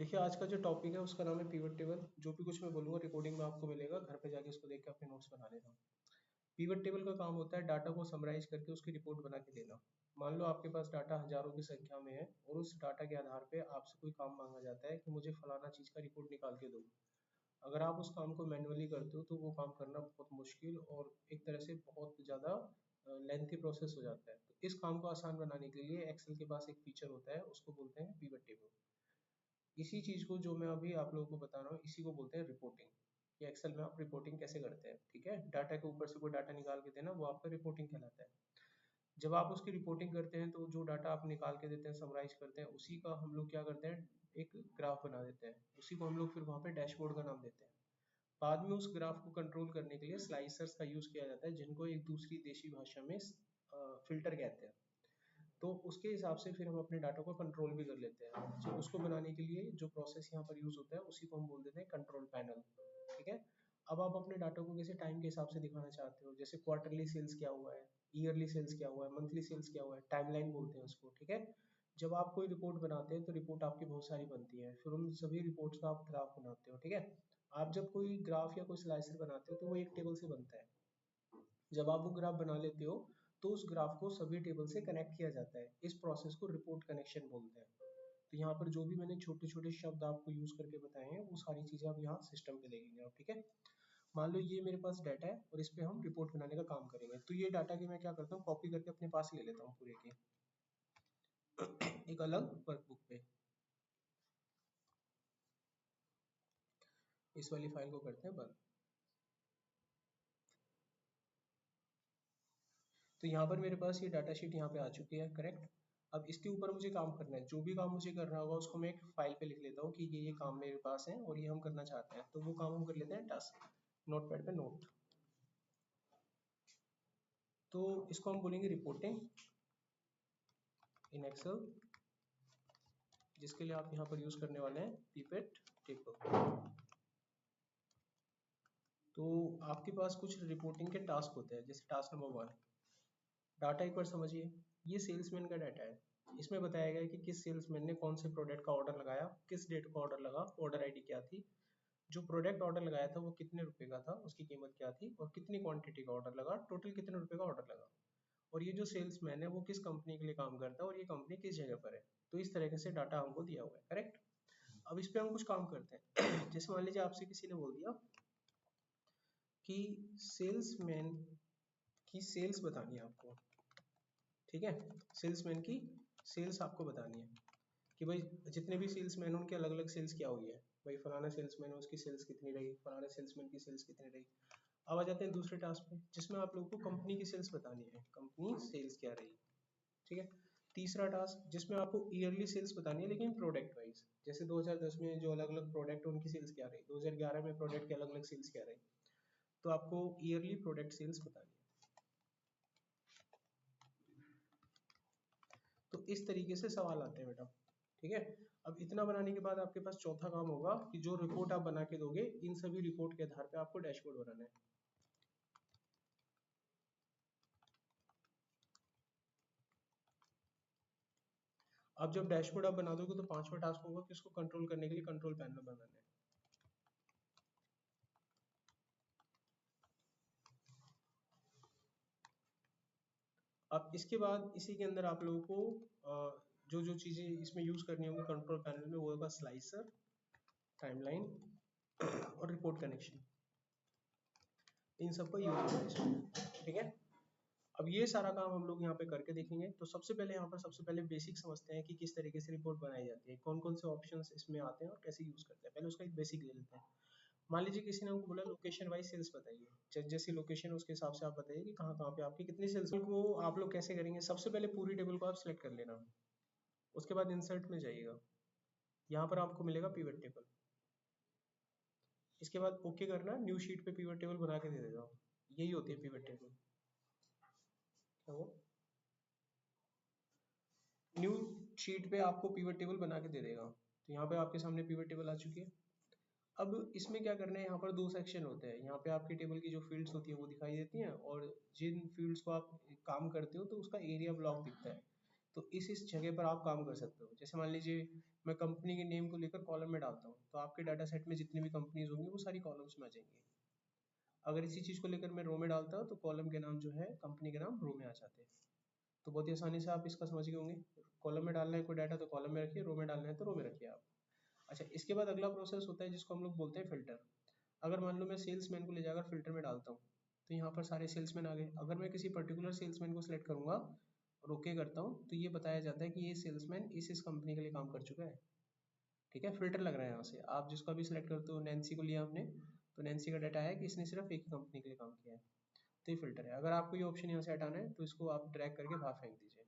देखिए आज का जो टॉपिक है उसका नाम है पिवट टेबल। जो भी कुछ मैं बोलूँगा रिकॉर्डिंग में आपको मिलेगा, घर पे जाके इसको देख के अपने नोट्स बना लेना। पिवट टेबल का काम होता है डाटा को समराइज करके उसकी रिपोर्ट बना के देना। मान लो आपके पास डाटा हजारों की संख्या में है और उस डाटा के आधार पे आपसे कोई काम मांगा जाता है कि मुझे फलाना चीज़ का रिपोर्ट निकाल के दो। अगर आप उस काम को मैन्युअली करते हो तो वो काम करना बहुत मुश्किल और एक तरह से बहुत ज़्यादा लेंथी प्रोसेस हो जाता है। तो इस काम को आसान बनाने के लिए एक्सेल के पास एक फीचर होता है, उसको बोलते हैं पिवट टेबल। इसी चीज़ को जो मैं अभी आप लोगों को बता रहा हूँ इसी को बोलते हैं रिपोर्टिंग। कि एक्सेल में आप रिपोर्टिंग कैसे करते हैं, ठीक है। डाटा के ऊपर से कोई डाटा निकाल के देना वो आपका रिपोर्टिंग कहलाता है। जब आप उसकी रिपोर्टिंग करते हैं तो जो डाटा आप निकाल के देते हैं, समराइज करते हैं, उसी का हम लोग क्या करते हैं, एक ग्राफ बना देते हैं। उसी को हम लोग फिर वहाँ पे डैशबोर्ड का नाम देते हैं। बाद में उस ग्राफ को कंट्रोल करने के लिए स्लाइसर्स का यूज़ किया जाता है, जिनको एक दूसरी देशी भाषा में फिल्टर कहते हैं। तो उसके हिसाब से फिर हम अपने डाटा को कंट्रोल भी कर लेते हैं। तो उसको बनाने के लिए जो प्रोसेस यहाँ पर यूज़ होता है उसी को हम बोल देते हैं कंट्रोल पैनल, ठीक है। अब आप अपने डाटा को किसी टाइम के हिसाब से दिखाना चाहते हो, जैसे क्वार्टरली सेल्स क्या हुआ है, ईयरली सेल्स क्या हुआ है, मंथली सेल्स क्या हुआ है, टाइमलाइन बोलते हैं उसको, ठीक है। जब आप कोई रिपोर्ट बनाते हैं तो रिपोर्ट आपकी बहुत सारी बनती है, फिर उन सभी रिपोर्ट्स का आप ग्राफ बनाते हो, ठीक है। आप जब कोई ग्राफ या कोई स्लाइसर बनाते हो तो वो एक टेबल से बनता है। जब आप वो ग्राफ बना लेते हो तो उस ग्राफ को सभी टेबल से कनेक्ट किया जाता है। इस प्रोसेस को रिपोर्ट कनेक्शन बोलते हैं। तो यहाँ पर जो भी मैंने छोटे छोटे शब्द आपको यूज करके बताए हैं वो सारी चीजें आप यहाँ सिस्टम पे देखेंगे आप, ठीक है। मान लो ये मेरे पास डाटा है और इस पे हम रिपोर्ट बनाने का काम करेंगे। तो ये डाटा की मैं क्या करता हूँ, कॉपी करके अपने पास ले लेता हूँ पूरे के एक अलग वर्कबुक पे। इस वाली फाइल को करते हैं बंद। तो यहाँ पर मेरे पास ये डाटा शीट यहाँ पे आ चुकी है, करेक्ट। अब इसके ऊपर मुझे काम करना है, जो भी काम मुझे करना होगा उसको मैं एक फाइल पे लिख लेता हूँ कि ये काम मेरे पास है और ये हम करना चाहते हैं। तो वो काम हम कर लेते हैं टास्क, नोटपैड पे नोट। तो इसको हम बोलेंगे रिपोर्टिंग इन एक्सेल, जिसके लिए आप यहाँ पर यूज करने वाले हैं पिवट टेबल। तो आपके पास कुछ रिपोर्टिंग के टास्क होते हैं, जैसे टास्क नंबर 1, डाटा एक बार समझिए। ये सेल्समैन का डाटा है। इसमें बताया गया है कि किस सेल्समैन ने कौन से प्रोडक्ट का ऑर्डर लगाया, किस डेट को ऑर्डर लगा, ऑर्डर आईडी क्या थी, जो प्रोडक्ट ऑर्डर लगाया था वो कितने रुपए का था, उसकी कीमत क्या थी, और कितनी क्वांटिटी का ऑर्डर लगा, टोटल कितने रुपए का ऑर्डर लगा, और ये जो सेल्समैन है वो किस कंपनी के लिए काम करता है और ये कंपनी किस जगह पर है। तो इस तरीके से डाटा हमको दिया हुआ है, करेक्ट। अब इस पे हम कुछ काम करते हैं जैसे मान लीजिए आपसे किसी ने बोल दिया कि सेल्समैन की सेल्स बतानी है आपको, ठीक है। सेल्समैन की सेल्स आपको बतानी है कि भाई जितने भी सेल्समैन उनके अलग अलग सेल्स क्या हुई है। भाई फलाना सेल्समैन है उसकी सेल्स कितनी रही, फलाना सेल्समैन की सेल्स कितनी रही। अब आ जाते हैं दूसरे टास्क पे, जिसमें आप लोगों को कंपनी की सेल्स बतानी है, कंपनी सेल्स क्या रही, ठीक है। तीसरा टास्क जिसमें आपको ईयरली सेल्स बतानी है लेकिन प्रोडक्ट वाइज, जैसे 2010 में जो अलग अलग प्रोडक्ट उनकी सेल्स क्या रही, 2011 में प्रोडक्ट के अलग अलग सेल्स क्या रही। तो आपको ईयरली प्रोडक्ट सेल्स बतानी है। तो इस तरीके से सवाल आते हैं बेटा, ठीक है। अब इतना बनाने के बाद आपके पास चौथा काम होगा कि जो रिपोर्ट आप बना के दोगे इन सभी रिपोर्ट के आधार पे आपको डैशबोर्ड बनाना है। अब जब डैशबोर्ड आप बना दोगे तो पांचवा टास्क होगा कि उसको कंट्रोल करने के लिए कंट्रोल पैनल बनाना है। अब इसके बाद इसी के अंदर आप लोगों को जो जो चीजें इसमें यूज करनी होगी कंट्रोल पैनल में, वो होगा स्लाइसर, टाइमलाइन और रिपोर्ट कनेक्शन। इन सब का यूज होगा इसमें, ठीक है। अब ये सारा काम हम लोग यहाँ पे करके देखेंगे। तो सबसे पहले यहाँ पर सबसे पहले बेसिक समझते हैं कि किस तरीके से रिपोर्ट बनाई जाती है, कौन कौन से ऑप्शंस इसमें आते हैं और कैसे यूज करते हैं। पहले उसका एक बेसिक ले लेते हैं। मान लीजिए किसी ने हमको बोला लोकेशन वाइज सेल्स बताइए, जैसी लोकेशन उसके हिसाब से आप बताइए कि कहाँ कहाँ पे आपकी कितनी सेल्स को आप लोग कैसे करेंगे। सबसे पहले पूरी टेबल को आप सिलेक्ट कर लेना, उसके बाद इंसर्ट में जाइएगा, यहाँ पर आपको मिलेगा पिवट टेबल। इसके बाद ओके करना, न्यू शीट पे पिवट टेबल बना के दे देगा। यही होती है पिवट टेबल। क्या वो न्यू शीट पे आपको पिवट टेबल बना के दे देगा। तो यहाँ पे आपके सामने पिवट टेबल आ चुकी है। अब इसमें क्या करना है, यहाँ पर दो सेक्शन होते हैं। यहाँ पे आपकी टेबल की जो फील्ड्स होती है वो दिखाई देती हैं, और जिन फील्ड्स को आप काम करते हो तो उसका एरिया ब्लॉक दिखता है। तो इस जगह पर आप काम कर सकते हो। जैसे मान लीजिए मैं कंपनी के नेम को लेकर कॉलम में डालता हूँ, तो आपके डाटा सेट में जितनी भी कंपनीज होंगी वो सारी कॉलम्स में आ जाएंगी। अगर इसी चीज़ को लेकर मैं रो में डालता हूँ तो कॉलम के नाम जो है कंपनी के नाम रो में आ जाते हैं। तो बहुत ही आसानी से आप इसका समझ गए होंगे। कॉलम में डालना है कोई डाटा तो कॉलम में रखिए, रो में डालना है तो रो में रखिए आप। अच्छा, इसके बाद अगला प्रोसेस होता है जिसको हम लोग बोलते हैं फिल्टर। अगर मान लो मैं सेल्समैन को ले जाकर फिल्टर में डालता हूँ, तो यहाँ पर सारे सेल्समैन आ गए। अगर मैं किसी पर्टिकुलर सेल्समैन को सिलेक्ट करूँगा और ओके करता हूँ तो ये बताया जाता है कि ये सेल्समैन इस कंपनी के लिए काम कर चुका है। ठीक है, फिल्टर लग रहा है यहाँ से। आप जिसका भी सिलेक्ट करते हो, नैन्सी को लिया आपने तो नैन्सी का डाटा है कि इसने सिर्फ एक ही कंपनी के लिए काम किया है, तो ये फिल्टर है। अगर आपको ये ऑप्शन यहाँ से हटाना है तो इसको आप ड्रैग करके बाहर फेंक दीजिए।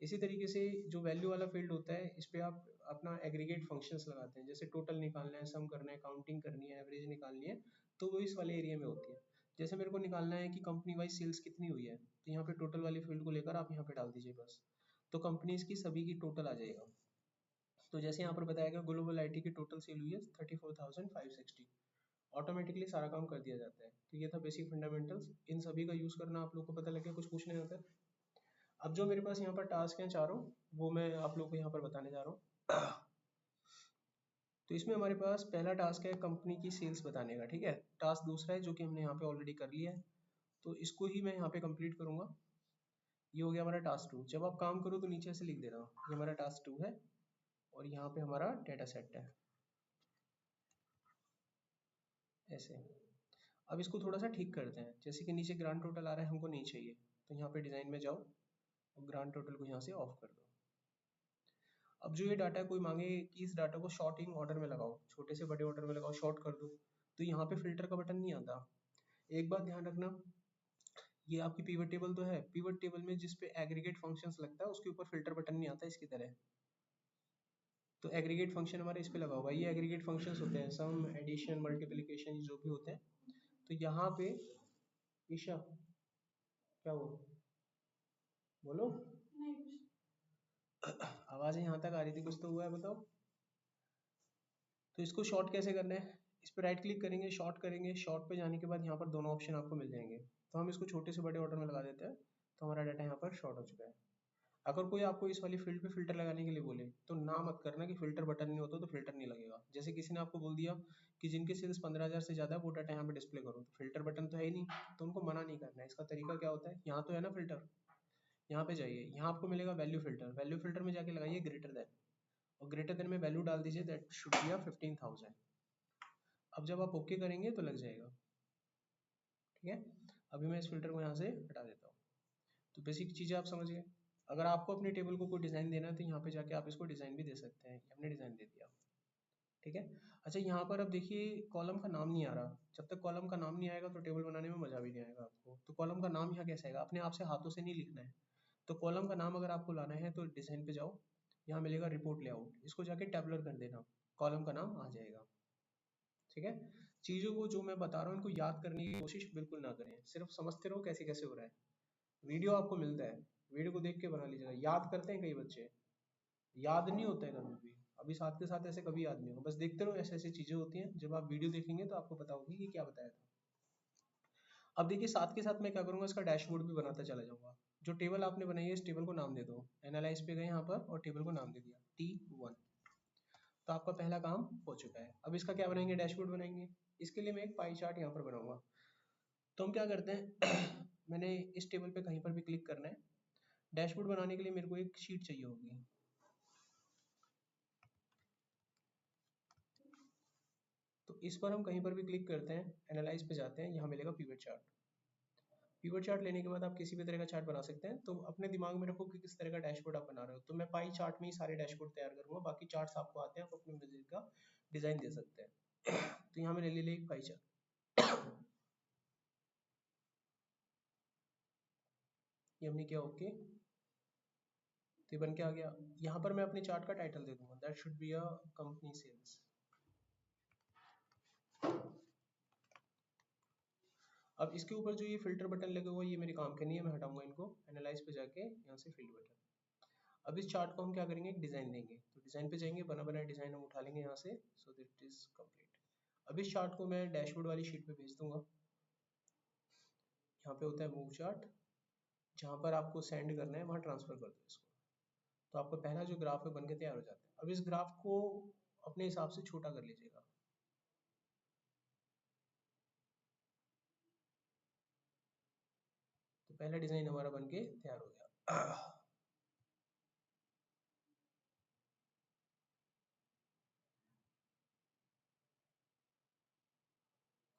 इसी तरीके से जो वैल्यू वाला फील्ड होता है, इस पे आप अपना एग्रीगेट फंक्शंस लगाते हैं। जैसे टोटल निकालना है, सम करना है, काउंटिंग करनी है, एवरेज निकालनी है, तो वो इस वाले एरिया में होती है। जैसे मेरे को निकालना है कि कंपनी वाइज सेल्स कितनी हुई है, तो यहाँ पे टोटल वाली फील्ड को लेकर आप यहाँ पे डाल दीजिए बस, तो कंपनीज की सभी की टोटल आ जाएगा। तो जैसे यहाँ पर बताया गया ग्लोबल आईटी की टोटल सेल हुई है 34,560, ऑटोमेटिकली सारा काम कर दिया जाता है। तो ये था बेसिक फंडामेंटल्स। इन सभी का यूज़ करना आप लोग को पता लग गया, कुछ पूछने होता है। अब जो मेरे पास यहाँ पर टास्क हैं चारों, वो मैं आप लोग को यहाँ पर बताने जा रहा हूँ। तो इसमें हमारे पास पहला टास्क है कंपनी की सेल्स बताने का, ठीक है। टास्क दूसरा है जो कि हमने यहाँ पे ऑलरेडी कर लिया है, तो इसको ही मैं यहाँ पे कंप्लीट करूँगा। ये हो गया हमारा टास्क 2। जब आप काम करो तो नीचे से लिख दे रहा हूँ, ये हमारा टास्क 2 है और यहाँ पे हमारा डेटा सेट है ऐसे। अब इसको थोड़ा सा ठीक करते हैं। जैसे कि नीचे ग्रांड टोटल आ रहा है, हमको नहीं चाहिए, तो यहाँ पे डिज़ाइन में जाओ और ग्रांड टोटल को यहाँ से ऑफ कर दो। अब जो ये डाटा कोई मांगे कि इस डाटा को शॉर्टिंग ऑर्डर में लगाओ, छोटे से बड़े ऑर्डर में लगाओ, शॉर्ट कर दो, तो यहाँ पे फिल्टर का बटन नहीं आता। एक बात ध्यान रखना, ये आपकी पिवट टेबल तो है, पिवट टेबल में जिस पे एग्रीगेट फंक्शंस लगता है उसके ऊपर फिल्टर बटन नहीं आता इसकी तरह। तो एग्रीगेट फंक्शन हमारे इस पे लगा हुआ है। ये एग्रीगेट फंक्शंस होते हैं, सम, एडिशन, मल्टीप्लिकेशन, जो भी होते हैं। तो यहाँ पे ईशा क्या हुआ, बोलो। आवाज़ें यहाँ तक आ रही थी, कुछ तो हुआ है, बताओ। तो इसको शॉर्ट कैसे करना है, इस पर राइट क्लिक करेंगे, शॉर्ट करेंगे, शॉर्ट पे जाने के बाद यहाँ पर दोनों ऑप्शन आपको मिल जाएंगे। तो हम इसको छोटे से बड़े ऑर्डर में लगा देते हैं, तो हमारा डाटा यहाँ पर शॉर्ट हो चुका है। अगर कोई आपको इस वाली फील्ड पे फिल्टर लगाने के लिए बोले तो ना मत करना कि फिल्टर बटन नहीं होता तो फिल्टर नहीं लगेगा। जैसे किसी ने आपको बोल दिया कि जिनके सेल्स 15,000 से ज़्यादा है वो डाटा यहाँ पे डिस्प्ले करो, तो फिल्टर बटन तो है ही नहीं, तो उनको मना नहीं करना है। इसका तरीका क्या होता है, यहाँ तो है ना फिल्टर, यहाँ पे जाइए, यहाँ आपको मिलेगा वैल्यू फिल्टर। वैल्यू फिल्टर में जाके लगाइए ग्रेटर देन, और ग्रेटर देन में वैल्यू डाल दीजिए दैट शुड बी 15,000। अब जब आप ओके करेंगे तो लग जाएगा, ठीक है। अभी मैं इस फिल्टर को यहाँ से हटा देता हूँ। तो बेसिक चीज़ें आप समझ गए। अगर आपको अपने टेबल को कोई डिज़ाइन देना है तो यहाँ पे जाके आप इसको डिज़ाइन भी दे सकते हैं। हमने डिज़ाइन दे दिया, ठीक है। अच्छा, यहाँ पर अब देखिए कॉलम का नाम नहीं आ रहा। जब तक कॉलम का नाम नहीं आएगा तो टेबल बनाने में मज़ा भी नहीं आएगा आपको। तो कॉलम का नाम यहाँ कैसे आएगा, अपने आप से हाथों से नहीं लिखना है। तो कॉलम का नाम अगर आपको लाना है तो डिज़ाइन पे जाओ, यहाँ मिलेगा रिपोर्ट लेआउट, इसको जाके टैबुलर कर देना, कॉलम का नाम आ जाएगा, ठीक है। चीज़ों को जो मैं बता रहा हूँ इनको याद करने की कोशिश बिल्कुल ना करें, सिर्फ समझते रहो कैसे कैसे हो रहा है। वीडियो आपको मिलता है, वीडियो को देख के बना लीजिएगा। याद करते हैं कई बच्चे, याद नहीं होता है कभी भी। अभी साथ के साथ ऐसे कभी याद नहीं होगा, बस देखते रहो, ऐसे ऐसी चीज़ें होती हैं। जब आप वीडियो देखेंगे तो आपको पता होगी कि क्या बताया था। अब देखिए साथ के साथ मैं क्या करूँगा, इसका डैशबोर्ड भी बनाता चला जाऊँगा। जो टेबल आपने बनाई है इस टेबल को नाम दे दो, एनालाइज पे गए यहाँ पर और टेबल को नाम दे दिया T1। तो आपका पहला काम हो चुका है। अब इसका क्या बनाएंगे, डैशबोर्ड बनाएंगे। इसके लिए मैं एक पाई चार्ट यहाँ पर बनाऊंगा। तो हम क्या करते हैं मैंने इस टेबल पे कहीं पर भी क्लिक करना है। डैशबोर्ड बनाने के लिए मेरे को एक शीट चाहिए होगी, तो इस पर हम कहीं पर भी क्लिक करते हैं, एनालाइज पे जाते हैं, यहाँ मिलेगा पिवट चार्ट। पिवट चार्ट लेने के बाद आप किसी भी तरह का चार्ट बना सकते हैं। तो अपने दिमाग में रखो कि किस तरह का डैशबोर्ड आप बना रहे हो। तो मैं पाई चार्ट में ही सारे डैशबोर्ड तैयार करूंगा, बाकी चार्ट्स आपको आते हैं, आप अपने मर्जी का डिजाइन दे सकते हैं। तो यहाँ मैंने ले लिया एक पाई चार्ट, ये हमने किया ओके, तो ये बन के आ गया। यहाँ पर मैं अपने चार्ट का टाइटल दे दूंगा, that should be a company sales. अब इसके ऊपर जो ये फिल्टर बटन लगे हुआ है ये मेरे काम के नहीं है, मैं हटाऊंगा इनको। एनालाइज पे जाके यहाँ से फिल्ड बटन। अब इस चार्ट को हम क्या करेंगे, एक डिजाइन देंगे। तो डिजाइन पे जाएंगे, बना बनाया डिजाइन हम उठा लेंगे यहाँ से, so that it is complete. अब इस चार्ट को मैं डैशबोर्ड वाली शीट पे भेज दूंगा। यहाँ पे होता है मूव चार्ट। जहाँ पर आपको सेंड करना है वहाँ ट्रांसफ़र कर दो इसको। तो आपका पहला जो ग्राफ है बन के तैयार हो जाता है। अब इस ग्राफ को अपने हिसाब से छोटा कर लीजिएगा। तो पहला डिज़ाइन हमारा बन के तैयार हो गया।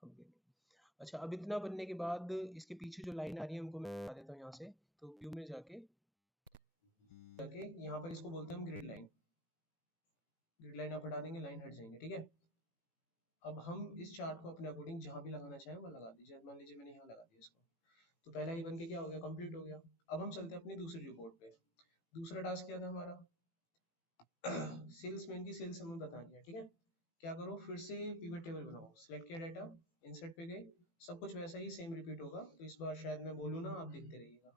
कंप्लीट। अच्छा, अब इतना बनने के बाद इसके पीछे जो लाइन आ रही है उनको मैं बता देता हूँ यहाँ से। तो व्यू में जाके यहाँ पर इसको बोलते हैं हम ग्रिड लाइन। ग्रिड लाइन आप हटा देंगे, लाइन हट जाएंगे, ठीक है। अब हम इस चार्ट को अपने अकॉर्डिंग जहाँ भी लगाना चाहें वहाँ लगा दीजिए। मान लीजिए मैंने यहाँ लगा दिया इसको, तो पहला ही बन के क्या हो गया, कंप्लीट हो गया। अब हम चलते हैं अपनी दूसरी रिपोर्ट पे। दूसरा टास्क क्या था हमारा, सेल्समैन की सेल्स अमाउंट बतानी है, ठीक है। क्या करो, फिर से पिवट टेबल बनाओ, सिलेक्ट किया डाटा, इंसर्ट पे गए, सब कुछ वैसा ही सेम रिपीट होगा। तो इस बार शायद मैं बोलूँ ना, आप देखते रहिएगा।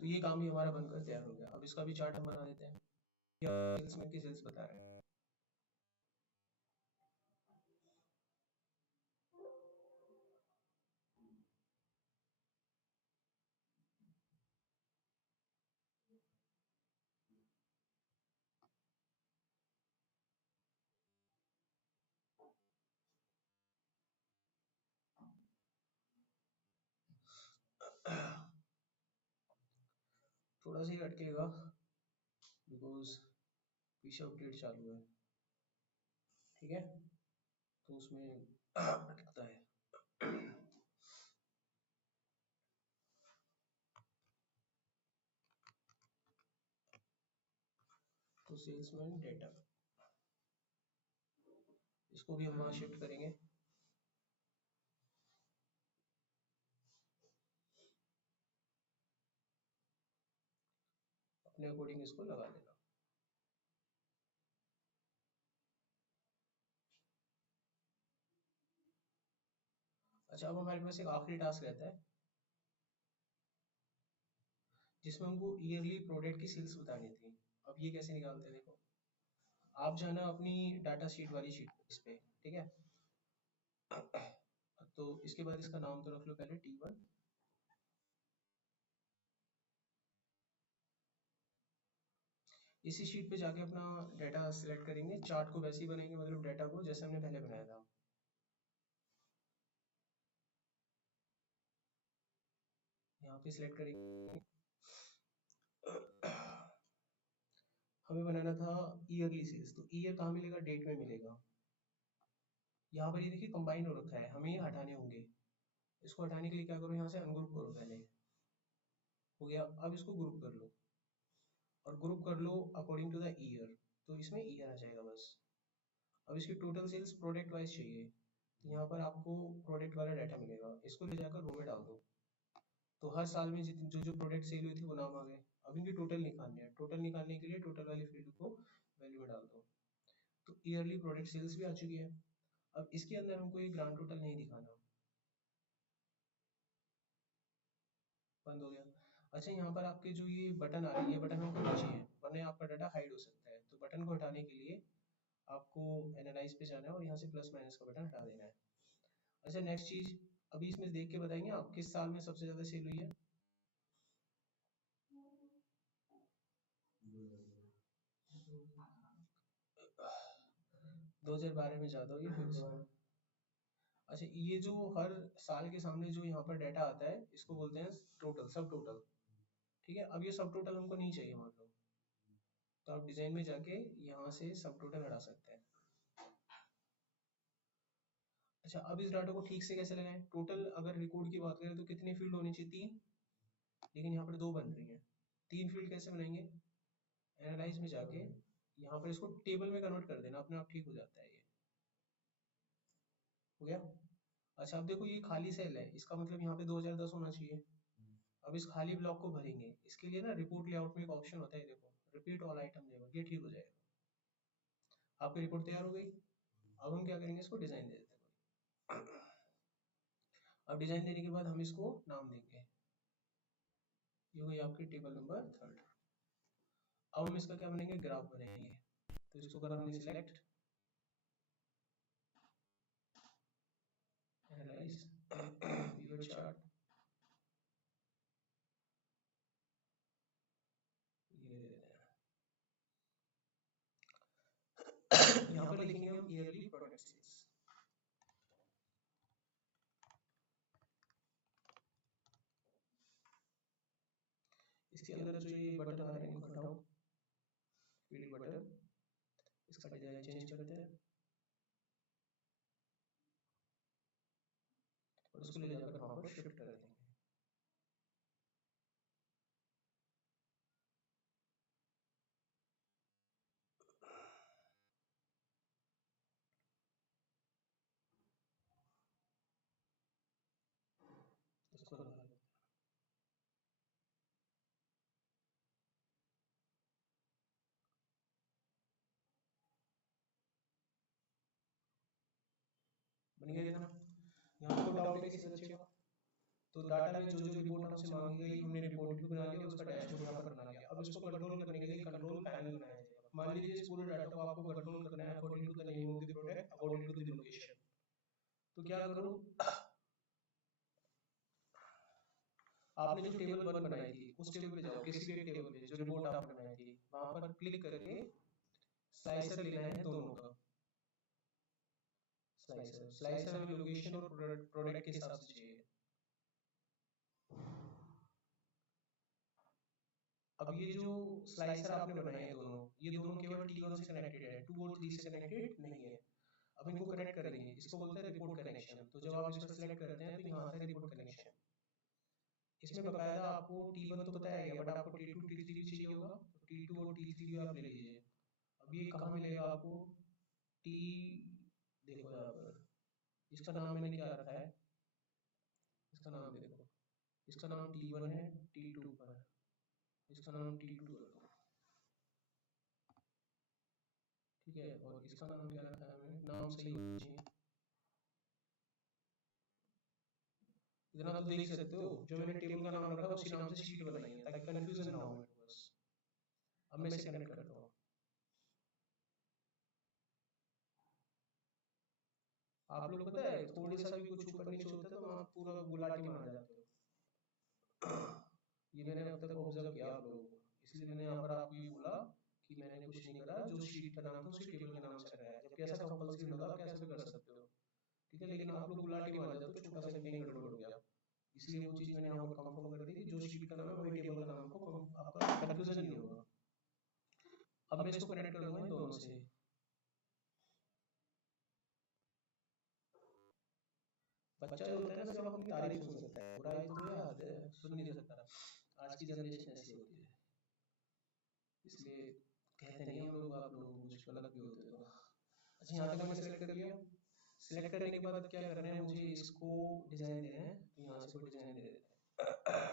तो ये काम भी हमारा बनकर तैयार हो गया। अब इसका भी चार्ट हम बना देते हैं। सेल्समैन की सेल्स बता रहे हैं। थोड़ा सा ही अटकेगा बिकॉज पीछे अपडेट चालू है, ठीक है, तो उसमें अटकता है। तो सेल्समैन डेटा, इसको भी हम वहाँ शिफ्ट करेंगे। अपने अकॉर्डिंग इसको लगा देना। अच्छा, अब हमारे पास एक आखिरी टास्क रहता है जिसमें हमको ईयरली प्रोडक्ट की सेल्स बतानी थी। अब ये कैसे निकालते हैं, देखो, आप जाना अपनी डाटा शीट वाली शीट इस पे, ठीक है। तो इसके बाद इसका नाम तो रख लो पहले T1। इसी शीट पे जाके अपना डाटा सिलेक्ट करेंगे, चार्ट को वैसे ही बनाएंगे, मतलब डाटा को जैसे हमने पहले बनाया था। यहाँ पे सिलेक्ट करेंगे, हमें बनाना था ईयरली सेल्स। तो ईयर कहाँ मिलेगा, डेट में मिलेगा। यहाँ पर ये देखिए कंबाइन हो रखा है, हमें ये हटाने होंगे। इसको हटाने के लिए क्या करो, यहाँ से अनग्रुप करो, पहले हो गया। अब इसको ग्रुप कर लो, और ग्रुप कर लो अकॉर्डिंग टू द ईयर। तो इसमें ईयर आ जाएगा बस। अब इसकी टोटल सेल्स प्रोडक्ट वाइज चाहिए, तो यहाँ पर आपको प्रोडक्ट वाला डाटा मिलेगा, इसको ले जाकर रो में डाल दो। तो हर साल में जितनी जो जो प्रोडक्ट सेल हुई थी वो नाम आ गए। अब इनकी टोटल निकालनी है, टोटल निकालने के लिए टोटल वाली फील्ड को वैल्यू में डाल दो। तो ईयरली प्रोडक्ट सेल्स भी आ चुकी है। अब इसके अंदर हमको ये ग्रांड टोटल नहीं दिखाना, बंद हो गया। अच्छा, यहाँ पर आपके जो ये बटन आ रही है, ये बटन हमको नहीं चाहिए, वरना आपका डाटा हाइड हो सकता है। तो बटन को हटाने के लिए आपको एनालाइज पे जाना है और यहाँ से प्लस माइनस का बटन हटा देना है। अच्छा, नेक्स्ट चीज, अभी इसमें देख के बताएंगे आप किस साल में सबसे ज्यादा सेल हुई है। 2012 में ज्यादा हुई फिर। अच्छा, ये जो हर साल के सामने जो यहाँ पर डाटा आता है इसको बोलते हैं टोटल, सब टोटल, ठीक है। अब ये सब टोटल हमको नहीं चाहिए मान लो, तो आप डिजाइन में जाके यहाँ से सब टोटल हटा सकते हैं। अच्छा, अब इस डाटा को ठीक से कैसे लगाएं, टोटल अगर रिकॉर्ड की बात करें तो कितनी फील्ड होनी चाहिए, 3, लेकिन यहाँ पर 2 बन रही हैं। 3 फील्ड कैसे बनाएंगे, एनालाइज में जाके यहाँ पर इसको टेबल में कन्वर्ट कर देना, अपने आप ठीक हो जाता है ये, हो गया। अच्छा, अब देखो ये खाली सेल है, इसका मतलब यहाँ पे 2010 होना चाहिए। अब इस खाली ब्लॉक को भरेंगे, इसके लिए ना रिपोर्ट लेआउट में एक ऑप्शन होता है, देखो रिपीट ऑल आइटम लेवल, ये ठीक हो जाएगा। आपकी रिपोर्ट तैयार हो गई। अब हम क्या करेंगे, इसको डिजाइन दे देते हैं। अब डिजाइन देने के बाद हम इसको नाम देंगे, ये हो गई आपकी टेबल नंबर 3। अब हम इसका क्या बनेंगे, ग्राफ बनेंगे। तो इसको करा हमने सिलेक्ट, एनालाइज पीवट चार्ट, ये दे देते हैं। यहाँ पर लिखेंगे हम ईयरली प्रोडक्ट सेल्स। इसके अंदर जो ये बटन आ रहे हैं इनको हटाओ, फील्ड बटन, इसका डिजाइन चेंज करते हैं और उसको ले जाकर वहां पर शिफ्ट कर देंगे। इसको लगा देते हैं। बन गया इतना। यहाँ पर डाउट है किसी बच्चे का, तो डाटा में जो जो रिपोर्ट हमसे मांगी गई हमने रिपोर्ट भी बना लिया, उसका डैशबोर्ड यहाँ पर बना लिया। अब इसको कंट्रोल करने के लिए कंट्रोल पैनल बनाया जाएगा। मान लीजिए इस पूरे डाटा को आपको कंट्रोल करना है according to the name of the product, according to the location. तो क्या करूँ, आपने जो टेबल 1 बनाई थी उस टेबल पे जाओ, किसी भी एक टेबल पे जो रिपोर्ट आपने बनाई थी, वहां पर क्लिक करके स्लाइसर लेना है दोनों का। स्लाइसर स्लाइसर हमें लोकेशन और प्रोडक्ट के हिसाब से चाहिए। अब ये जो स्लाइसर आपने बनाए हैं दोनों, ये दोनों केवल T1 से कनेक्टेड है, 2 और 3 से कनेक्टेड नहीं है। अब इनको कनेक्ट कर देंगे, इसको बोलते हैं रिपोर्ट कनेक्शन। तो जब आप इसको सेलेक्ट करते हैं तो यहाँ आता है रिपोर्ट कनेक्शन। इसमें बकायदा आपको T1 तो बताया गया, बट आपको T2 T3 भी चाहिए होगा, तो T2 और T3 भी आप ले लीजिए। अब ये कहाँ मिलेगा आपको, T, देखो यहाँ पर इसका नाम मैंने क्या रखा है, इसका नाम देखो, इसका नाम T1 है, T2 पर, इसका नाम T2 कर दो, ठीक है। और इसका नाम क्या रखा है मैंने, नाम सही होना चाहिए, इतना तो देख सकते हो, जो मैंने टेबल का नाम रखा है उसी नाम से शीट बनाई है ताकि कंफ्यूजन ना हो मेरे को बस। अब मैं इसे कनेक्ट करता हूँ। आप लोग पता है थोड़ी सा भी कुछ ऊपर नीचे होता है तो आप पूरा गुलाटी मार जाते हो। ये मैंने अब तक ऑब्जर्व किया आप लोगों को, इसलिए मैंने यहाँ पर आपको ये बोला कि मैंने कुछ नहीं करा, जो शीट का नाम था उसी टेबल के नाम से रखा है, जबकि ऐसा कंपलसरी नहीं होता, आप कैसे भी कर सकते हो, ठीक है। लेकिन आप लोग गुलाटी मार जाते हो, छोटा सा कहीं गड़बड़ हो गया, इसलिए वो चीज़ मैंने यहाँ पर कंफर्म कर दी कि जो शीट का नाम है वही टेबल का नाम, आपको आपका कंफ्यूजन नहीं होगा। अब मैं इसको कनेक्ट करूंगा इन दोनों से। बच्चा जो होता है ना सिर्फ अपनी तारीफ सुन सकता है, बुराई तो यार सुन नहीं सकता। आज की जनरेशन ऐसी होती है, इसलिए कहते नहीं हम लोग, आप लोग कुछ गलत भी होते तो। अच्छा, यहाँ तक मैंने सेलेक्ट कर लिया। सेलेक्ट करने के बाद क्या करना है, मुझे इसको डिजाइन देना है, तो यहाँ से कोई डिजाइन दे देते हैं।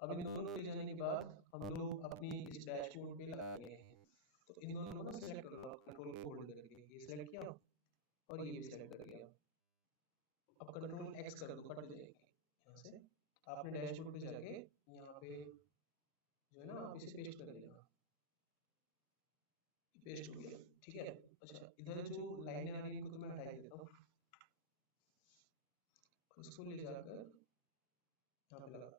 अब इन दोनों डिजाइन के बाद हम लोग अपनी इस डैशबोर्ड पे लगाएंगे। तो इन दोनों को ना सेलेक्ट कर लो, कंट्रोल को होल्ड करके ये सेलेक्ट किया और ये भी सेलेक्ट कर लिया। अब कंट्रोल एक्स कर दो, कट जाएगी यहाँ से। आपने डैशबोर्ड पे जाके यहाँ पे जो है ना आप इसे पेस्ट कर देना, पेस्ट हो गया, ठीक है। अच्छा, इधर जो लाइनें आ रही है इनको तो मैं हटा ही देता हूँ, उसको ले जाकर यहाँ पे लगा।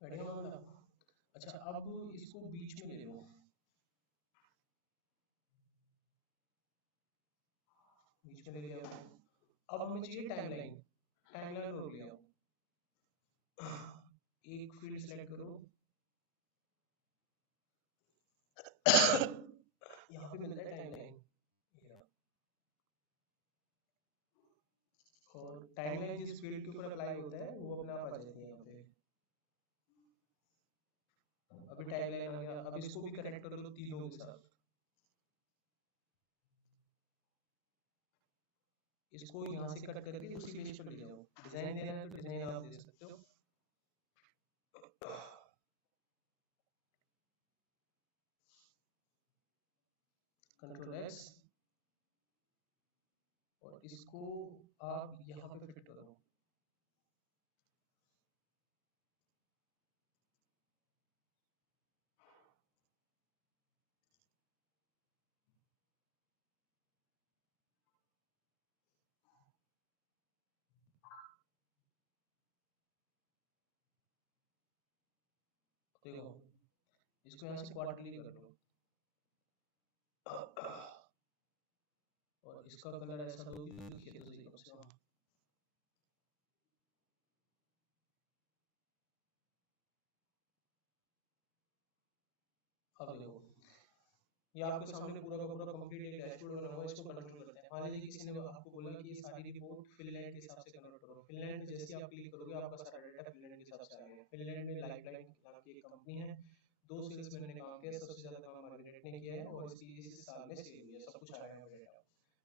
बढ़िया मामला। अच्छा, अब इसको बीच में ले लो, बीच में ले लिया। अब हमें चाहिए टाइमलाइन, टाइमलाइन रोक लिया। एक फील्ड सेलेक्ट करो, यहाँ पे मिलता है टाइमलाइन, और टाइमलाइन जिस फील्ड के ऊपर अप्लाई होता है वो अपने आप आ जाती है यहाँ पे। अभी टैगलाइन आ गया, अब इसको भी कनेक्ट कर लो तीनों के साथ। इसको यहाँ से कट करके उसी पेज पर ले जाओ। डिजाइन देना है तो डिजाइन आप दे सकते हो। कंट्रोल एक्स, और इसको आप यहाँ पे फिट करो। देखो इसको यहाँ से क्वार्टरली कर लो, और इसका कलर ऐसा दो कि दिखे तो सही कम से कम। अब देखो ये आपके सामने पूरा का पूरा कंप्लीट एक डैशबोर्ड बना हुआ है। इसको कंट्रोल करते हैं। मान लीजिए किसी ने आपको बोला कि ये सारी रिपोर्ट फिनलैंड के हिसाब से कन्वर्ट करो। फिनलैंड पे जैसे ही आप क्लिक करोगे आपका सारा डाटा फिनलैंड के हिसाब से आ गया। फिनलैंड में लाइफलाइन नाम की एक कंपनी है, 2 सेल्समैन ने काम किया, सबसे ज्यादा काम मार्गरेट ने किया है, और इसकी इसी साल में सेल हुई है, सब कुछ आया है डाटा।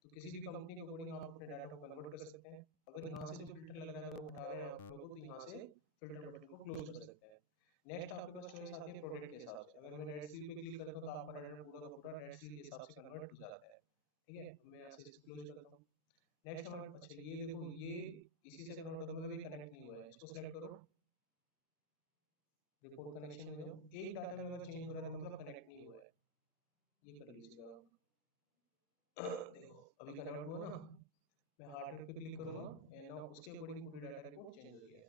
तो किसी भी कंपनी के अकॉर्डिंग आप अपने डाटा को कन्वर्ट कर सकते हैं। अगर यहाँ से जो फिल्टर लग रहा है वो उठा रहे हैं आप लोगों, तो यहाँ से फिल्टर बटन को क्लोज कर सकते हैं। नेक्स्ट आपके पास चॉइस आती है प्रोडक्ट के हिसाब से। अगर मैं रेड सील पे क्लिक करता हूँ तो आपका डाटा पूरा का पूरा रेड सील के हिसाब से कन्वर्ट हो जाता है। ठीक है, मैं यहाँ से क्लोज करता हूँ। नेक्स्ट हमारे, अच्छा ये देखो ये इसी से कन्वर्ट होता है, मतलब ये कनेक्ट नहीं हुआ है। इसको सिलेक्ट करो, रिपोर्ट कनेक्शन में जाओ। एक डाटा अगर चेंज हो रहा है मतलब कनेक्ट नहीं हुआ है, ये कर लीजिएगा। देखो अभी कन्वर्ट हुआ ना, मैं हार्डवेयर पे क्लिक करूंगा एंड ना उसके अकॉर्डिंग पूरी डाटा रिपोर्ट चेंज हो रही है।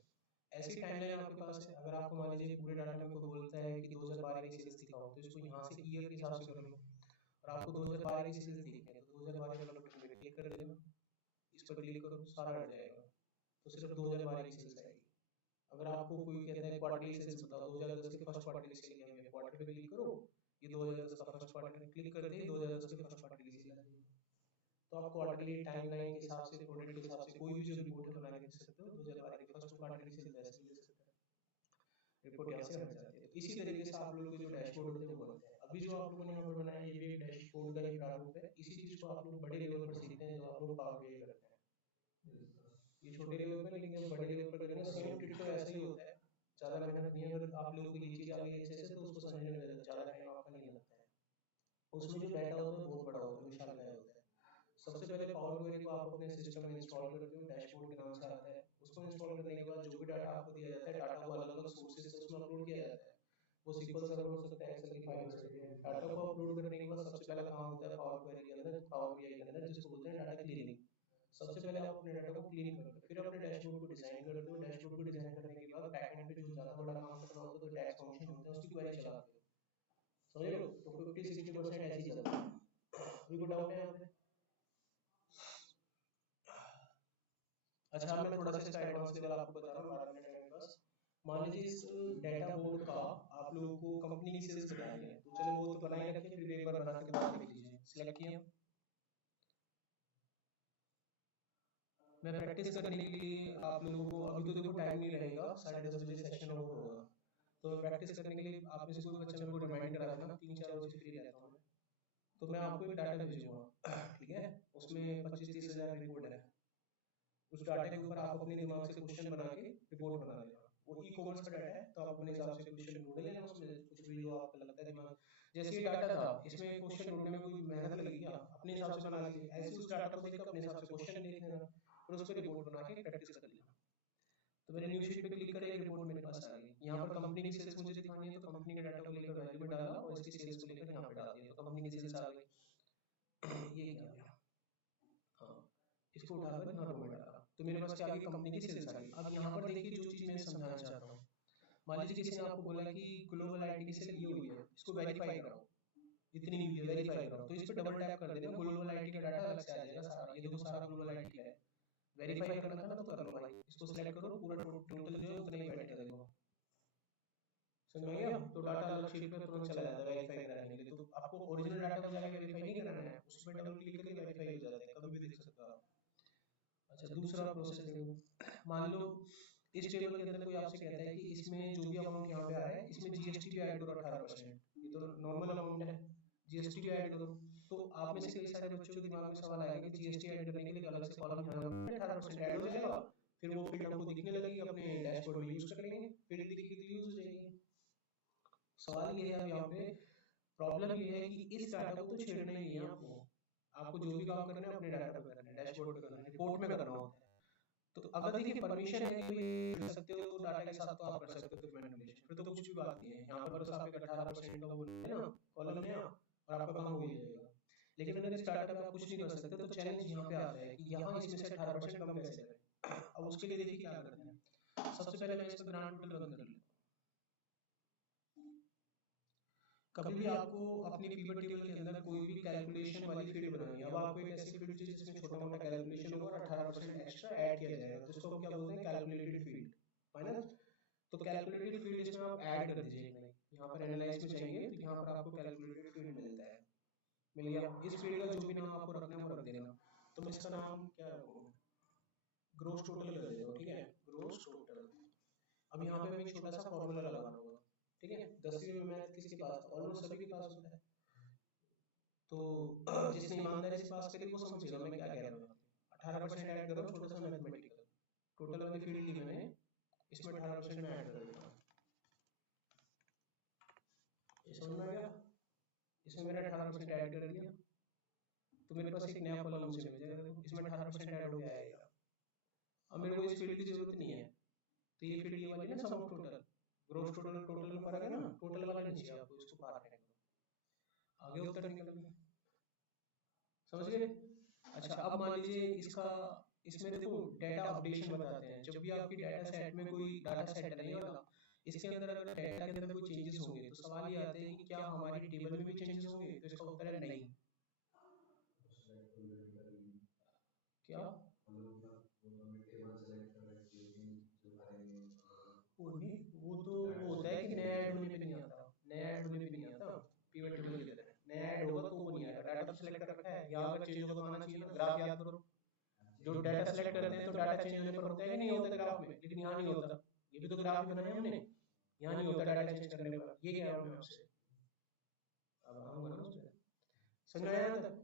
ऐसी टाइमलाइन आपके पास है। अगर आपको मान लीजिए पूरे डाटा में कोई बोलता है कि 2012 की सेल्स दिखाओ, तो इसको यहाँ से ईयर के हिसाब से कर लो। और आपको 2012 की सेल्स देखनी है तो 2012 वाला बटन पे क्लिक कर देना, इस पर क्लिक करो, सारा हट जाएगा, तो सिर्फ 2012 की सेल्स आएगी। अगर आपको कोई कहता है क्वार्टरली सेल्स बताओ, 2010 के फर्स्ट क्वार्टर की सेल हमें क्वार्टर पे क्लिक करो, ये 2010 का फर्स्ट क्वार्टर क्लिक करते ही 2010 के फर्स्ट क्वार्टर की सेल आ जाएगी। तो आप क्वार्टरली टाइमलाइन के हिसाब से, प्रोडक्ट के हिसाब से कोई भी जो रिपोर्ट है बना के दे सकते हो। 2012 के फर्स्ट क्वार्टर की सेल वैसे ही दे सकते हैं, रिपोर्ट यहाँ से हट जाती है। तो इसी तरीके से आप लोगों के जो डैशबोर्ड होते हैं वो बनते हैं। अभी जो आप लोगों ने यहाँ पर बनाया है ये भी एक डैशबोर्ड का ही प्रारूप है। इसी चीज को आप लोग बड़े लेवल पर सीखते हैं जो आप लोग पावर बीआई करते हैं। ये छोटे लेवल पर, लेकिन जब बड़े लेवल पर करेंगे सेम डिट्टो ऐसा ही होता है। ज्यादा मेहनत नहीं है। अगर आप लोगों को ये चीज आ गई अच्छे से तो उसको समझने में ज्यादा टाइम आपका नहीं लगता है। उसमें जो डाटा होता है बहुत बड़ा होता है, विशालकाय होता है। सबसे पहले पावर क्वेरी को आप अपने सिस्टम में इंस्टॉल करते हो, डैशबोर्ड के नाम से आता है। उसको इंस्टॉल करने के बाद जो भी डाटा आपको दिया जाता है, डाटा को अलग अलग सोर्सेज से उसमें अपलोड किया जाता है। वो SQL सर्वर हो सकता है, एक्सेल की फाइल हो सकती है। डाटा को अपलोड करने के बाद सबसे पहला काम होता है पावर क्वेरी के अंदर, पावर बीआई के अंदर, जिसको बोलते हैं डाटा क्लीनिंग। सबसे पहले आप अपने डाटा को क्लीन करते हो, फिर अपने डैशबोर्ड को डिजाइन करते हो। डैशबोर्ड को डिजाइन करने के बाद बैकएंड पे जो ज्यादा बड़ा काम करना होता है तो डैश फंक्शन होता है, उसकी क्वेरी चलाते हो। समझ लो, तो 50-60% ऐसे ही चलता है। अभी कोई डाउट है यहाँ पे? अच्छा, मैं थोड़ा सा इसका एडवांस लेवल आपको बता रहा हूँ 12 मिनट है मेरे पास। मान लीजिए इस डाटा बोर्ड का आप लोगों को कंपनी की सेल्स बनानी है, तो चलो वो तो बना ही रखे, फिर एक बार बना के बाद देख लीजिए। सिलेक्ट किया, मैं प्रैक्टिस करने के लिए आप लोगों को, अभी तो देखो टाइम नहीं रहेगा, 10:30 बजे सेशन ओवर होगा, तो प्रैक्टिस करने के लिए आप में से कोई बच्चा मेरे को रिमाइंड करा देना, 3-4 बजे फ्री रहता हूँ मैं। तो मैं आपको एक डाटा भेजूंगा, ठीक है, उसमें 25-30 हज़ार रिपोर्ट है। उस डाटा के ऊपर आप अपने दिमाग से क्वेश्चन बना के रिपोर्ट बना लेना। वो ई कॉमर्स का डाटा है तो आप अपने हिसाब से क्वेश्चन ढूंढ लेना, उसमें कुछ भी जो आपको लगता है दिमाग, जैसे ये डाटा था इसमें क्वेश्चन ढूंढने में कोई मेहनत लगी क्या, अपने हिसाब से बना लीजिए। ऐसे उस डाटा को देखकर अपने हिसाब से क्वेश्चन लिख लेना, फिर उस पर रिपोर्ट बना के प्रैक्टिस कर लेना। तो मैंने न्यू शीट पे क्लिक करा, एक रिपोर्ट मेरे पास आ गई। यहाँ पर कंपनी की सेल्स मुझे दिखानी है तो कंपनी के डाटा को लेकर वैल्यू में डाला और इसकी सेल्स को लेकर यहाँ पे डाल दिया, तो कंपनी की सेल्स आ गई। ये क्या गया, हाँ, इसको उठाकर यहाँ रो में डाला तो मेरे पास क्या आ गई, कंपनी की सेल्स आ गई। अब यहाँ पर देखिए जो चीज मैं समझाना चाहता हूँ, मान लीजिए किसी ने आपको बोला कि ग्लोबल आईटी की सेल ये हुई है, इसको वेरीफाई कराओ, इतनी हुई है वेरीफाई कराओ, तो इस पर डबल टैप कर देना, ग्लोबल आईटी का डाटा अलग से आ जाएगा सारा। ये देखो सारा ग्लोबल आईटी का है, वेरीफाई करना था ना तो कर लो भाई, इसको सिलेक्ट करो, पूरा टोटल जो है उतना ही बैठेगा। देखो समझ में आ गया, तो डाटा अलग शीट में तुरंत चला जाता है वेरीफाई कराने के लिए। तो आपको ओरिजिनल डाटा को जाके वेरीफाई नहीं कराना है, उसमें डबल क्लिक करके वेरीफाई हो जाता है, कभी भी देख सकते हो आप। अच्छा, दूसरा प्रोसेस देखो, मान लो इस टेबल के अंदर कोई आपसे कहता है कि इसमें जो भी अमाउंट यहाँ पे आ रहा है इसमें जीएसटी भी ऐड करो 18%, ये तो नॉर्मल अमाउंट है, जीएसटी भी ऐड करो। तो आप में से कई सारे बच्चों के दिमाग में सवाल आएगा कि जीएसटी ऐड करने के लिए अलग से कॉलम यहाँ 18% ऐड हो जाएगा, फिर वो फील्ड हमको दिखने लगेगी, अपने डैशबोर्ड में यूज कर लेंगे, फील्ड दिखी तो यूज हो जाएगी। सवाल ये है अब यहाँ पे, प्रॉब्लम ये है कि इस डाटा को तो छेड़ना ही नहीं है आपको, आपको जो भी काम करना है अपने डाटा पे करना है, डैशबोर्ड पे करना है, रिपोर्ट में करना होता है। तो अगर देखिए परमिशन है कि कर सकते हो तो डाटा के साथ तो आप कर सकते हो मैनिपुलेशन, फिर तो कुछ भी बात नहीं है, यहाँ पर बस आप एक 18% का वो है ना कॉलम नया, और आपका काम हो ही जाएगा। लेकिन अगर इस डाटा में आप कुछ नहीं कर सकते तो चैलेंज यहाँ पे आता है कि यहाँ इसमें से 18% कम कैसे करें। अब उसके लिए देखिए क्या करते हैं, सबसे पहले मैं इसका ग्रांड टोटल बंद कर लेता हूँ। कभी भी आपको अपनी पिवट टेबल के अंदर कोई भी कैलकुलेशन वाली फील्ड बनानी है, अब आपको एक ऐसी फील्ड चाहिए जिसमें छोटा मोटा कैलकुलेशन होगा और 18% एक्स्ट्रा ऐड किया जाएगा, तो इसको हम क्या बोलते हैं, कैलकुलेटेड फील्ड, फाइनल। तो कैलकुलेटेड फील्ड इसमें आप ऐड कर दीजिए, यहाँ पर एनालाइज में जाएंगे तो यहाँ पर आपको कैलकुलेटेड फील्ड मिलता है, मिल गया। इस फील्ड का जो भी नाम आपको रखना है वो रख देना। तो मैं इसका नाम क्या रखूँ, ग्रोस टोटल कर देता हूँ, ठीक है, ग्रोस टोटल। अब यहाँ पे मैं एक छोटा सा फॉर्मूला लगा लूँगा, ठीक है, 10वीं में मैथ किसके पास था, ऑलमोस्ट सभी के पास होता है, तो जिसने ईमानदारी से पास करी वो समझेगा मैं क्या कह रहा हूँ। 18% ऐड करो, छोटा सा मैथमेटिकल, टोटल वाली फील्ड ली मैंने, इसमें 18% में ऐड कर देता हूँ, ये समझ में आ गया, इसमें मैंने 18% ऐड कर दिया, तो मेरे पास एक नया कॉलम मुझे मिल जाएगा, इसमें 18% ऐड हो जाएगा। अब मेरे को इस फील्ड की जरूरत नहीं है, तो ये फील्ड ये वाली ना sum of total, gross total, total में फर्क है ना, टोटल वाला नहीं चाहिए आपको, इसको बाहर फेंक दो, आगे उत्तर निकल गया, समझ गए। अच्छा अब मान लीजिए इसका, इसमें देखो डाटा अपडेशन बताते हैं, जब भी आपकी डाटा सेट में कोई डाटा सेट नहीं होगा, इसके अंदर अगर डाटा के अंदर कोई चेंजेस होंगे तो सवाल ये आते हैं कि क्या हमारी टेबल में भी चेंजेस होंगे, तो इसका उत्तर है नहीं। क्या वो नहीं, वो तो वो होता है कि नया ऐड होने पे नहीं आता, नया ऐड होने पे नहीं आता, पिवट टेबल की तरह नया ऐड होगा तो वो नहीं आएगा, डाटा तो सिलेक्ट कर रखा है, यहाँ अगर चेंज होगा तो आना चाहिए ना, ग्राफ याद करो, जो डाटा सेलेक्ट करते हैं तो डाटा चेंज होने पर होता है कि नहीं होता ग्राफ में, लेकिन यहाँ नहीं होता, ये भी तो ग्राफ ही बनाया हमने, यहाँ नहीं होता डाटा चेंज करने पर, ये कह रहा हूँ मैं आपसे। अब आऊंगा ना उसमें, समझ आया ना तक।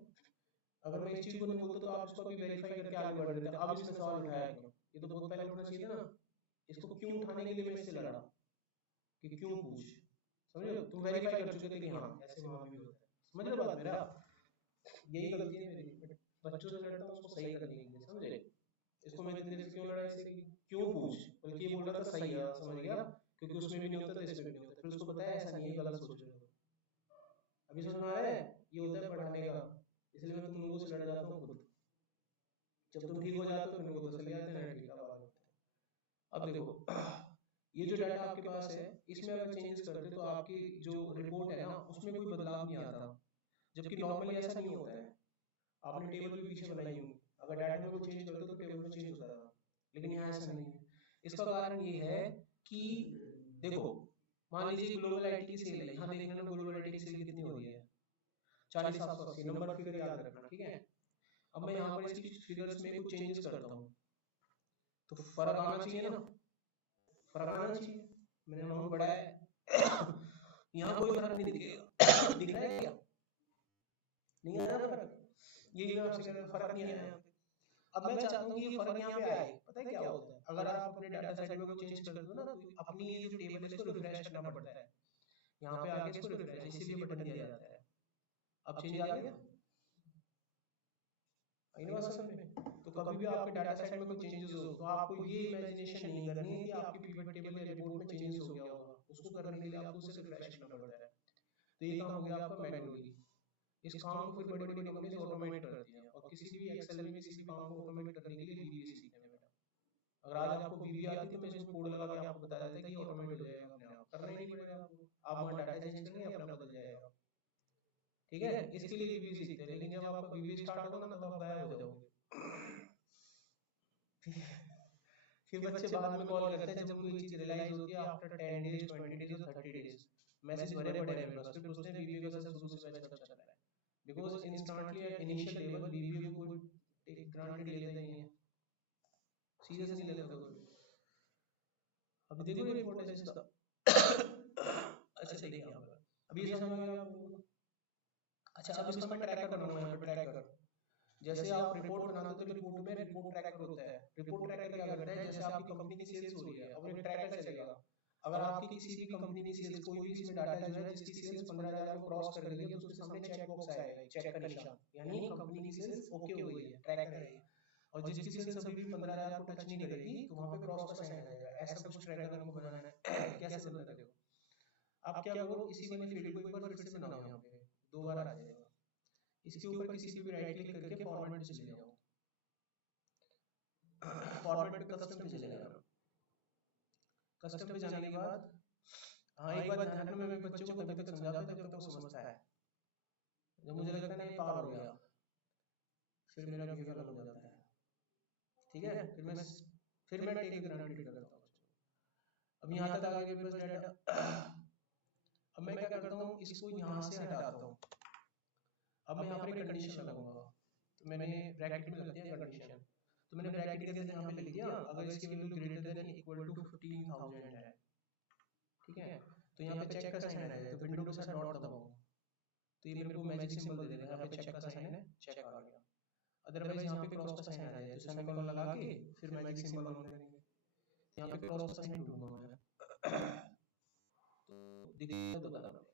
अगर मैं इस चीज को नहीं बोलता तो आप इसको अभी वेरीफाई करके आगे बढ़ रहे थे, अब इसने सवाल उठाया क्यों, ये तो बहुत पहले उठना चाहिए था ना, इसको क्यों उठाने के लिए मैं इससे लड़ा कि क्यों पूछ, समझ लो तुम वेरीफाई कर चुके थे कि हाँ ऐसे वहां भी होता है, समझ लो बात मेरा, यही गलती है मेरी, बच्चों से लड़ता हूँ उसको सही करने के लिए, समझे। इसको मैं इतनी देर से क्यों लड़ा, इससे कि क्यों पूछ, बल्कि ये बोल रहा था सही है, समझ गया, क्योंकि उसमें भी नहीं होता तो इसमें भी नहीं होता, फिर उसको बताया ऐसा नहीं है, गलत सोच रहे हो। अभी समझ में आ रहा है, ये होता है पढ़ाने का, इसलिए मैं तुम लोगों से लड़ जाता हूँ खुद, जब तुम ठीक हो जाते हो फिर मेरे को तसल्ली आती है ना, ठीक है बात। अब देखो ये जो डाटा आपके पास है इसमें अगर चेंजेस करते तो आपकी जो रिपोर्ट है ना उसमें कोई बदलाव नहीं आता, जबकि नॉर्मली ऐसा नहीं होता है। आपने टेबल भी पीछे बनाई होंगी, अगर डाटा में कोई चेंज करते तो टेबल में चेंज होता था, लेकिन यहाँ ऐसा नहीं है। इसका कारण ये है कि देखो मान लीजिए ग्लोबल आईटी की सेल है, यहाँ देख लेना ग्लोबल आईटी की सेल कितनी हो रही है, 40,780 नंबर फिगर याद रखना, ठीक है। अब मैं यहाँ पर इसकी फिगर्स में कुछ चेंजेस करता हूँ तो फर्क आना चाहिए ना, फर्क आना चाहिए, मैंने अमाउंट बढ़ाया है यहाँ कोई फर्क नहीं दिखेगा दिख रहा है क्या, नहीं आ रहा फर्क, यही मैं आपसे कह रहा हूँ फर्क नहीं आया यहाँ पे। अब मैं चाहता हूँ कि ये फर्क यहाँ पे आए, पता है क्या होता है, अगर आप अपने डाटा सेट में कोई चेंज कर दो ना तो अपनी ये जो टेबल है इसको रिफ्रेश करना पड़ता है, यहाँ पे आगे इसको रिफ्रेश, इसीलिए बटन दिया जाता है। अब चेंज आ गया समझ में, तो कभी भी आपके डाटा सेट में कोई चेंजेस हो तो आपको ये इमेजिनेशन नहीं करनी है कि आपकी पिवट टेबल या रिपोर्ट में चेंजेस हो गया होगा, उसको करने के लिए आपको उसे रिफ्रेश करना पड़ता है, तो ये काम हो गया आपका मैनुअली। इस काम को फिर बड़ी बड़ी कंपनीज ऑटोमेट करती हैं, और किसी भी एक्सेल में किसी भी काम को ऑटोमेट करने के लिए वीबीए सीखते हैं बेटा। अगर आज आपको वीबीए आती तो मैं इसमें कोड लगा के आपको बता देता कि ये ऑटोमेट हो जाएगा अपने आप, करना ही नहीं पड़ेगा आपको, आप वहाँ डाटा चेंज करेंगे अपना बदल जाएगा, ठीक है। इसके लिए वीबीए सीखते हैं, लेकिन जब आपका वीबीए स्टार्ट होगा ना तो आप गायब हो जाओगे फिर बच्चे बाद में कॉल करते हैं जब उनको ये चीज रियलाइज होती है आफ्टर 10 डेज 20 डेज और 30 डेज, मैसेज भरे पड़े हैं मेरे पास, फिर पूछते हैं वीबीए का सर शुरू से बैच कब चल रहा है, because instantly at initial level VBA को कोई टेक ग्रांटेड ले लेता ही है, सीरियस नहीं लेता कोई। अभी देखो रिपोर्ट है इसका। अच्छा देखिए यहाँ पर अभी ये समझ में आ गया आप लोगों को। अच्छा अब इसका मैं ट्रैकर बनाऊंगा यहाँ पे ट्रैकर। जैसे आप रिपोर्ट बनाते हो तो रिपोर्ट में रिपोर्ट ट्रैकर होता है। रिपोर्ट ट्रैकर क्या करता है, जैसे आपकी कंपनी की सेल्स हो रही है अब एक ट्रैकर चलेगा। अगर आपकी किसी भी कंपनी की सेल्स कोई भी इसमें डाटा जो है जिसकी सेल्स 15,000 को क्रॉस कर गई है तो उसके सामने चेक बॉक्स आएगा, एक चेक का निशान, यानी कंपनी की सेल्स ओके हो गई है, ट्रैकर है। और जिसकी सेल्स अभी भी 15,000 को टच नहीं करेगी तो वहां पे क्रॉस का साइन आ जाएगा। ऐसा कुछ ट्रैकर हमको बनाना है। कैसे बनता है देखो। आप क्या करो, इसी वाली फील्ड को एक बार फिर से बनाओ, यहाँ पे 2 बार आ जाएगा। इसके ऊपर किसी भी राइट क्लिक करके फॉर्मेट पे चले जाओ। फॉर्मेट पे कस्टम पे चले जाना। कस्टम पे जाने के बाद हाँ एक बात ध्यान रखना, मैं बच्चे को तभी तक समझाता हूँ जब तक वो समझता है। जब मुझे लगता है ना ये पावर हो गया फिर मेरा बिहेवियर अलग हो जाता है। ठीक है, फिर मैं टेक ग्रांटेड करता हूँ। अब यहाँ तक आ गया मेरे पास डाटा। अब मैं क्या करता हूँ, इसको यहाँ से हटाता हूँ। अब मैं यहाँ पर एक कंडीशन लगाऊंगा। तो मैंने ब्रैकेट में लग दिया कंडीशन। तो मैंने ब्रैकेट के अंदर यहाँ पे लिख दिया अगर इसकी value greater than equal to 15,000 है। ठीक है, तो यहाँ पे चेक का साइन आ जाएगा, तो विंडो के साथ डॉट दबाऊंगा तो ये मेरे को मैजिक सिंबल दे देगा, यहाँ पे चेक का साइन है, चेक आ गया। अदरवाइज यहाँ पे क्रॉस का साइन आ जाए तो सेमीकोलन लगा के फिर मैजिक सिंबल ऑन करेंगे। यहाँ पे क्रॉस का साइन ढूंढूंगा मैं। तो दिक्कत बता रहा हूँ।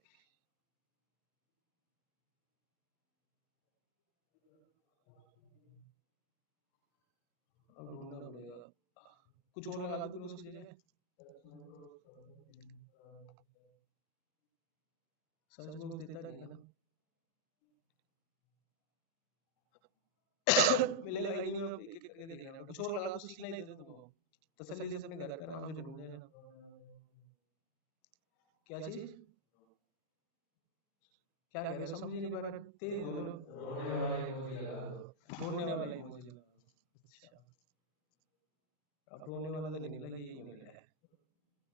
अब ढूंढना पड़ेगा, कुछ और लगा दो फिर उसकी जगह। सर्च बॉक्स देता नहीं है ना। मिलेगा ही नहीं, आप एक एक करके देख लेना। कुछ और लगा तो सीखना ही दे तुमको, तसल्ली से अपने घर का नाम से ढूंढ लेना। क्या चीज, क्या कह रहे हो, समझ नहीं पा रहे, तेज बोलो। रोने वाला इमोजी लगा दो, रोने वाला इमोजी लगा दो। अच्छा अब रोने वाला तो नहीं मिला, यही मिला है,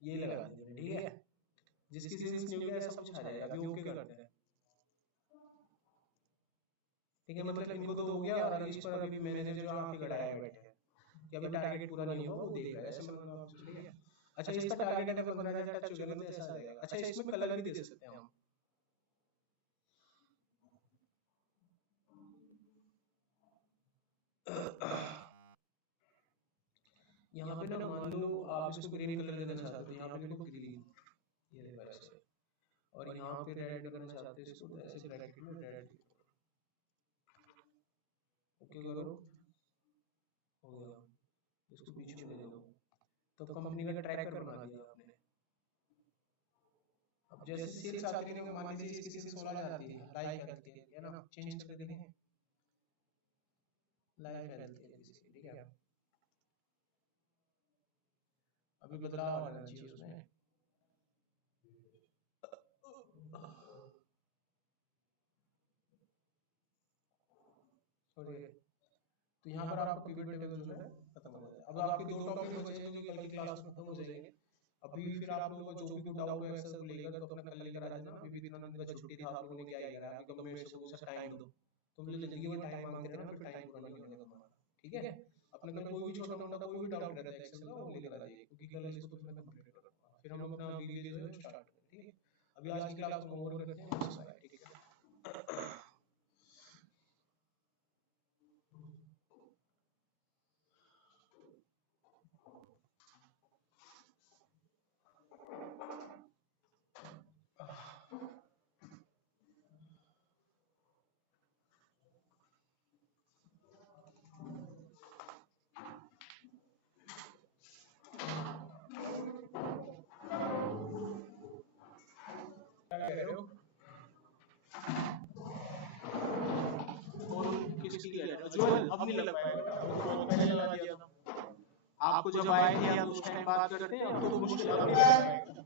ये लगा दीजिए। ठीक है, जिसकी सेल्स नहीं होगी ऐसा कुछ आ जाएगा। अभी ओके करते हैं। ठीक है, मतलब इनको तो हो गया और इस पर अभी मैनेजर जो आके खड़ा है बैठे हैं कि अभी टारगेट पूरा नहीं हुआ, वो देख रहा है, ऐसे मतलब आप ठीक है। अच्छा इसका टारगेट अगर 15,000 टच हो गया तो ऐसा आ जाएगा। अच्छा इसमें कलर भी दे सकते हैं हम। यहाँ पे ना मान लो आप इसको ग्रीन कलर देना चाहते हो तो यहाँ पे लिखो ग्रीन, ये देखो ऐसे। और यहाँ पे रेड करना चाहते हो इसको तो ऐसे ब्रैकेट में रेड, ओके करो, हो गया। इसको बीच में ले लो तो कंपनी का ट्रैकर बना दिया आपने। अब जैसे सेल्स आती है, मान लीजिए इसकी सेल्स 16 जाती है, लाइफ हेल्थ केयर है ना, चेंज कर देते हैं लाइफ हेल्थ केयर इसकी। ठीक है, अभी बदलाव आना चाहिए उसमें। छोड़िए, तो यहाँ पर आपका पिवट टेबल जो है खत्म हो जाएगा। अब आपके 2 टॉपिक बचे हैं जो कि कल की क्लास में खत्म हो जाएंगे। अभी फिर आप लोगों को जो भी कोई डाउट हो एक्सेल को लेकर तो अपना कल लेकर आ जाना। अभी विवेकानंद का छुट्टी था, आप लोगों ने क्या ही करा, अभी गवर्नमेंट से बोलो सर टाइम दो, तुम जो जिंदगी में टाइम मांगते रहना फिर टाइम पूरा नहीं होने का तुम्हारा। ठीक है, अपने कल कोई भी छोटा मोटा कोई भी डाउट रहता है एक्सेल का वो लेकर आ जाइए, क्योंकि कल इसको तो मैं कंप्लीट करूंगा, फिर हम अपना वीडियो जो है स्टार्ट करें। ठीक है, अभी आज की क्लास को ओवर करते हैं, बाय। ठीक है। क्या कह रहे हो, कौन किसकी कह रहे हो? ज्वेल अब नहीं लग पाएगा, अब तो बहुत पहले लगा दिया था आपको, जब आएंगे या उस टाइम बात करते हैं, अब तो मुश्किल अब नहीं लग पाएगा।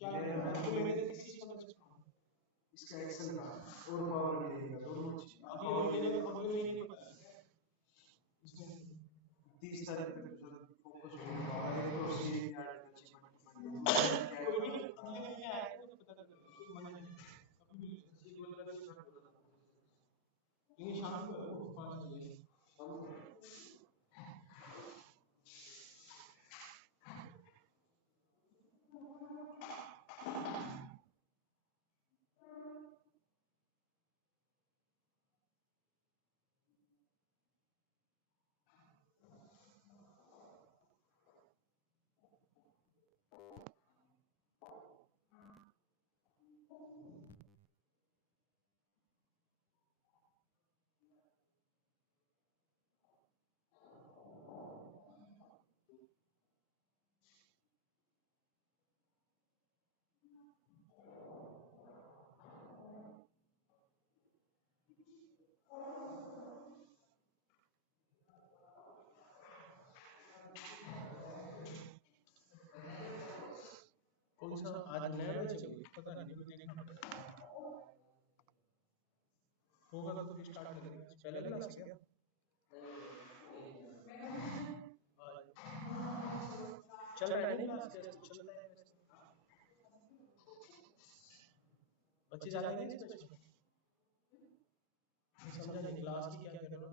क्या इसका एक्सेल का और पावर भी देगा, दोनों चीज अभी और देगा तो अगले महीने पता है इसमें 30 तारीख तक जरूरत फोकस होगा। अगर तो सी यार अच्छी बड़ी कोई भी अगले दिन में आएगा तो पता कर लेना, उसको मना नहीं कभी भी ले सकते, जैसे बोला था कि शर्ट होता था, लेकिन शाम को है वो 5 बजे शाम को। कौन सा आज नया बैच है कोई पता नहीं, मेरे को देखना पड़ेगा, होगा तो फिर स्टार्ट करेंगे। पहले क्लास है क्या चल रहा है? नहीं क्लास टेस्ट चल रहा है वैसे, बच्चे ज्यादा हैं इस बैच में? समझा नहीं क्लास की क्या कह रहे हो?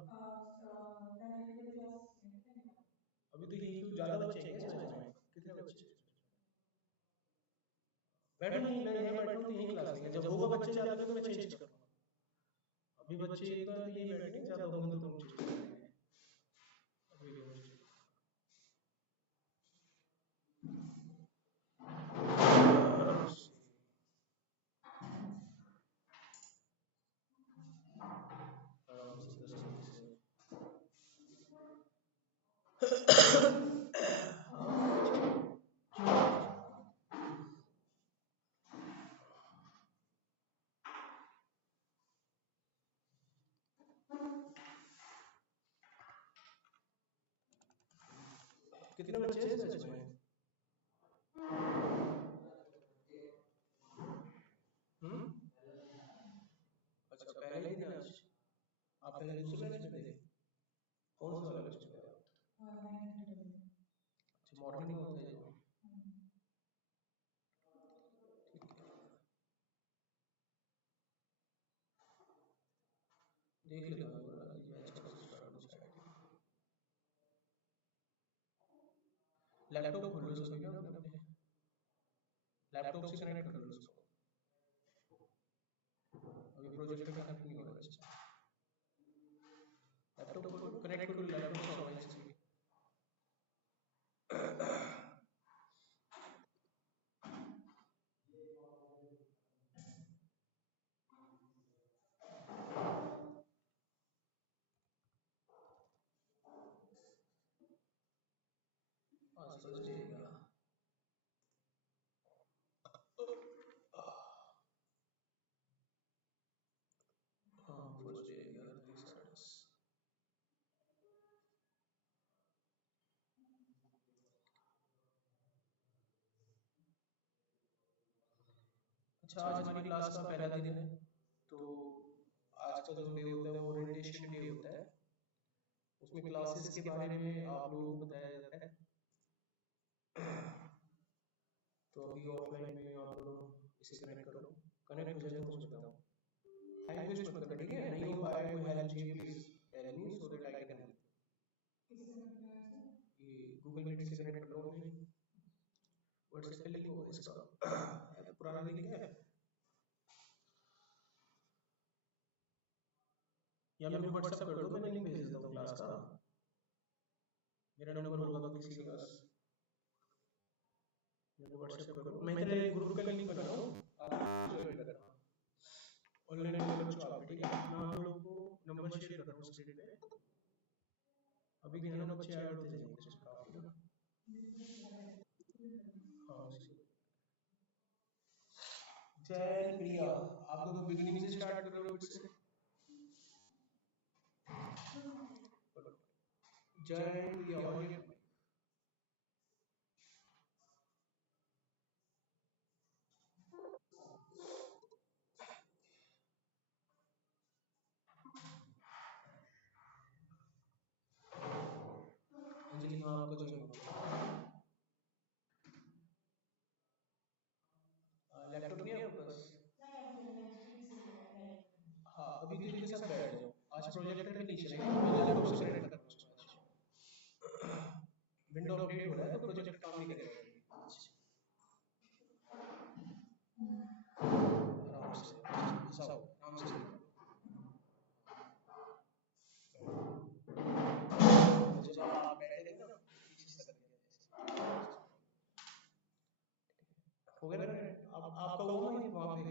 अभी तो यही क्यों ज्यादा बच्चे हैं इस बैच में? कितने बच्चे हैं? बैठो नहीं, मैं यहाँ बैठा हूँ तो यही क्लास लेंगे, जब होगा बच्चे ज्यादा तो मैं चेंज करूँगा। अभी बच्चे एक तो यही बैठेंगे, ज्यादा होंगे तो रूम चेंज करेंगे। अभी रूम चेंज आराम से 10 बजे से कितने बच्चे हैं इस बैच में? हम्म, अच्छा पहले ही दिन आज आप पहले दूसरे बैच में थे? कौन से वाले बैच में थे आप? अच्छा मॉर्निंग में होता है जो, ठीक है देख लेता हूँ अगर आज बैच कब से स्टार्ट हो जाएगी। लैपटॉप खोल लो उसको क्या अपने अपने लैपटॉप से कनेक्ट कर लो उसको, अभी प्रोजेक्टर कनेक्ट नहीं हो रहा है इसमें। लैपटॉप खोलो, कनेक्ट करो लैपटॉप से ऑनलाइन से भी। आज फर्स्ट डे है क्या? हाँ फर्स्ट डे 11:30 अच्छा आज हमारी क्लास का पहला दिन है, तो आज का जो डे होता है वो ओरिएंटेशन डे होता है। उसमें क्लासेस के बारे में आप लोगों को बताया जाता है। तो अभी ऑफलाइन में आप लोग इसे कनेक्ट करो, कनेक्ट हो जाए तो मुझे बताओ, टाइम वेस्ट मत करना, ठीक है? नहीं हो पाया कोई हेल्प चाहिए please tell me so that I can help. ये गूगल मीट से कनेक्ट कर लो ऑनलाइन, व्हाट्सएप पे लिंक होगा इसका, पुराना लिंक है या मेरे को व्हाट्सएप कर दो, मैं लिंक भेज देता हूँ क्लास का, मेरा नंबर होगा तो किसी के पास, मेरे को व्हाट्सएप करो, मैं तेरे ग्रुप का लिंक बना रहा हूँ, आप ज्वाइन करना ऑनलाइन वाले बच्चों आप भी, ठीक है? मैं आप लोगों को नंबर शेयर कर रहा हूँ स्क्रीन पे, अभी भी है ना बच्चे ऐड होते जाएंगे इसमें काफी ना। हाँ जैन प्रिया, आप दोनों बिगिनिंग से स्टार्ट कर रहे हो फिर से, जैन प्रिया और ये अब बस। हाँ अभी तो इनके साथ बैठ जाओ, आज प्रोजेक्टर पे नहीं चलेगा, मैं लैपटॉप से कनेक्ट कर रहा हूँ आज। विंडो अपडेट हो रहा है तो प्रोजेक्टर काम नहीं करेगा आराम से, ऐसा हो आराम से निकालो। जब आप बैठेंगे ना पीछे से करेंगे, हो गया ना? अब आपका हुआ नहीं वहाँ पे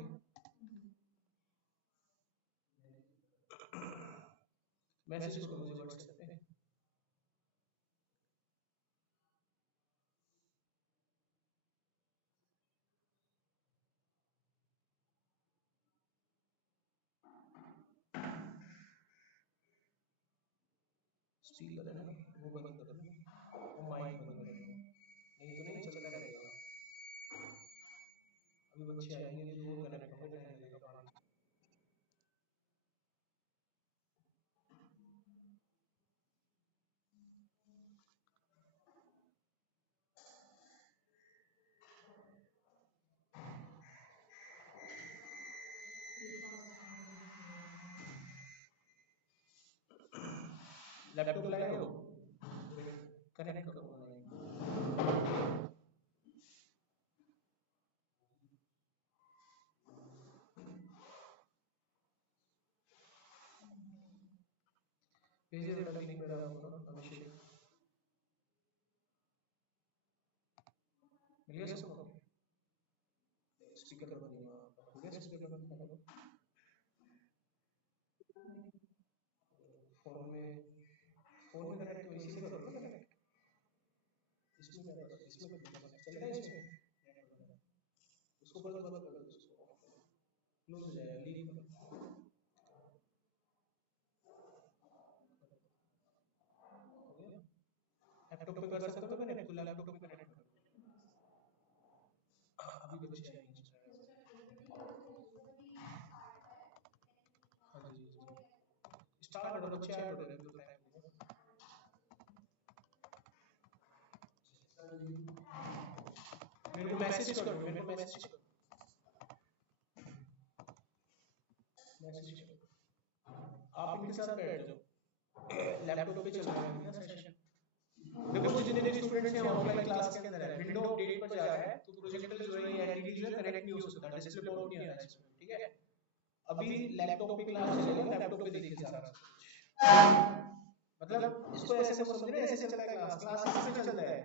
मैसेज करो मुझे व्हाट्सएप पे। स्पीकर है ना वो बंद कर दो, वो माइक बंद कर दो, नहीं तो नहीं चलता रहेगा। अभी बच्चे आएंगे तो वो कनेक्ट होंगे, टाइम लगेगा 5 लैपटॉप लाए हो कनेक्ट करो माइक। भेजिए बेटा लिंक मेरा आपको ना, अभिषेक मिल गया सबको? स्पीकर बंद नहीं हुआ आपका, हो गया स्पीकर बंद? हेलो फोन में, फोन में कनेक्ट तो इसी से करो ना कनेक्ट, इसमें क्या कर, इसमें चल रहा है इसमें नेट वगैरह, उसको बंद बंद कर दो, उसको क्लोज हो जाएगा, लीव करो। हो गया? लैपटॉप पे कर सकते हो कनेक्ट, तो लैपटॉप पे कनेक्ट करो। अभी बच्चे आएंगे हाँ जी जी स्टार्ट करो, बच्चे ऐड हो रहे हैं तो टाइम लगेगा। मेरे को मैसेज कर दो, मेरे को मैसेज करो, मैसेज करो। आप इनके साथ बैठ जाओ, लैपटॉप पे चल रहा है ना सेशन। देखो जितने भी स्टूडेंट्स हैं ऑफलाइन क्लास के अंदर है, विंडो अपडेट पर जा रहा है तो प्रोजेक्टर जो है ये एलईडी जो है कनेक्ट नहीं हो सकता, डिस्प्ले पर नहीं आ रहा है इसमें, ठीक है? अभी लैपटॉप पे क्लास चलेगा, लैपटॉप पे देखिए सारा कुछ, मतलब इसको ऐसे मत समझना ऐसे चलता है क्लास, क्लास इसी पे चलता है।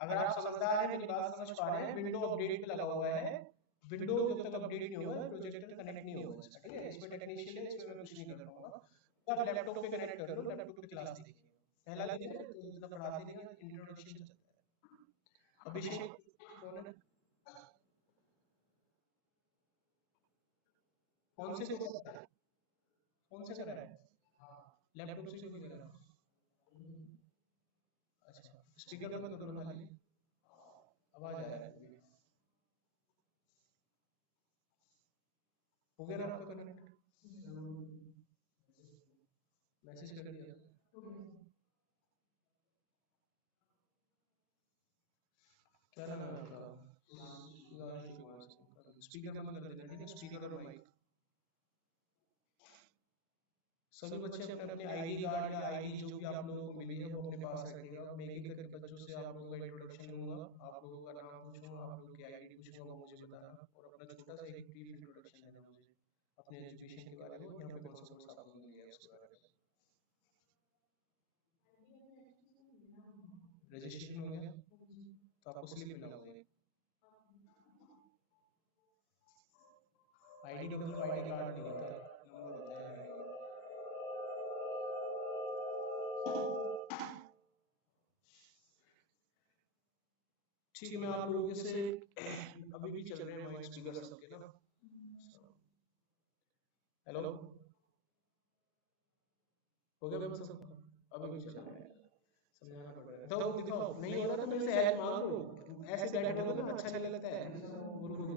अगर आप समझदार हैं, मेरी बात समझ पा रहे हैं, विंडो अपडेट पे लगा हुआ है, विंडो जब तक अपडेट नहीं होगा प्रोजेक्टर कनेक्ट नहीं होगा इसका, ठीक है? इसमें टेक्नीशियन है, इसमें मैं कुछ नहीं कर पाऊंगा, तो आप लैपटॉप पे कनेक्ट कर लो, लैपटॉप पे क्लास देखिए। पहला दिन है तो इतना पढ़ाते नहीं है, इंट्रोडक्शन चलता है। अभिषेक कौन है? कौन से को कर रहा है? कौन से कर रहा है? लैपटॉप से क्यों कर रहा है? अच्छा स्पीकर बंद करो ना खाली, आवाज आ रहा है अभी भी। हो गया ना आपका कनेक्ट? मैसेज कर दिया, क्या नाम है आपका? सुधांशु कुमार सिंह, कर दो। स्पीकर बंद कर देना, ठीक है? स्पीकर और माइक सभी बच्चे अपने अपने आईडी कार्ड या आईडी जो भी आप लोगों को मिली है वो अपने पास रखिएगा। मैं एक एक करके बच्चों से आप लोगों का इंट्रोडक्शन लूंगा, आप लोगों का नाम पूछूंगा, आप लोगों की आईडी पूछूंगा, वो मुझे बताना, और अपना छोटा सा एक ब्रीफ इंट्रोडक्शन देना मुझे अपने एजुकेशन के बारे में, और यहाँ पे कौन सा कोर्स आपने लिया है उसके बारे में। रजिस्ट्रेशन हो गया तो आपको स्लिप मिला होगा एक, आईडी का मतलब आईडी कार्ड नहीं होता, नंबर होता है आईडी। ठीक है, मैं आप लोगों के से अभी भी चल रहे हैं माइक स्पीकर सबके ना। हेलो हो गया बस सबका? अभी भी चल रहा है, समझाना पड़ रहा है, तो दिखाओ, नहीं हो रहा तो मेरे से हेल्प मांग लो, ऐसे बैठोगे ना अच्छा नहीं लगता है, बोलोगे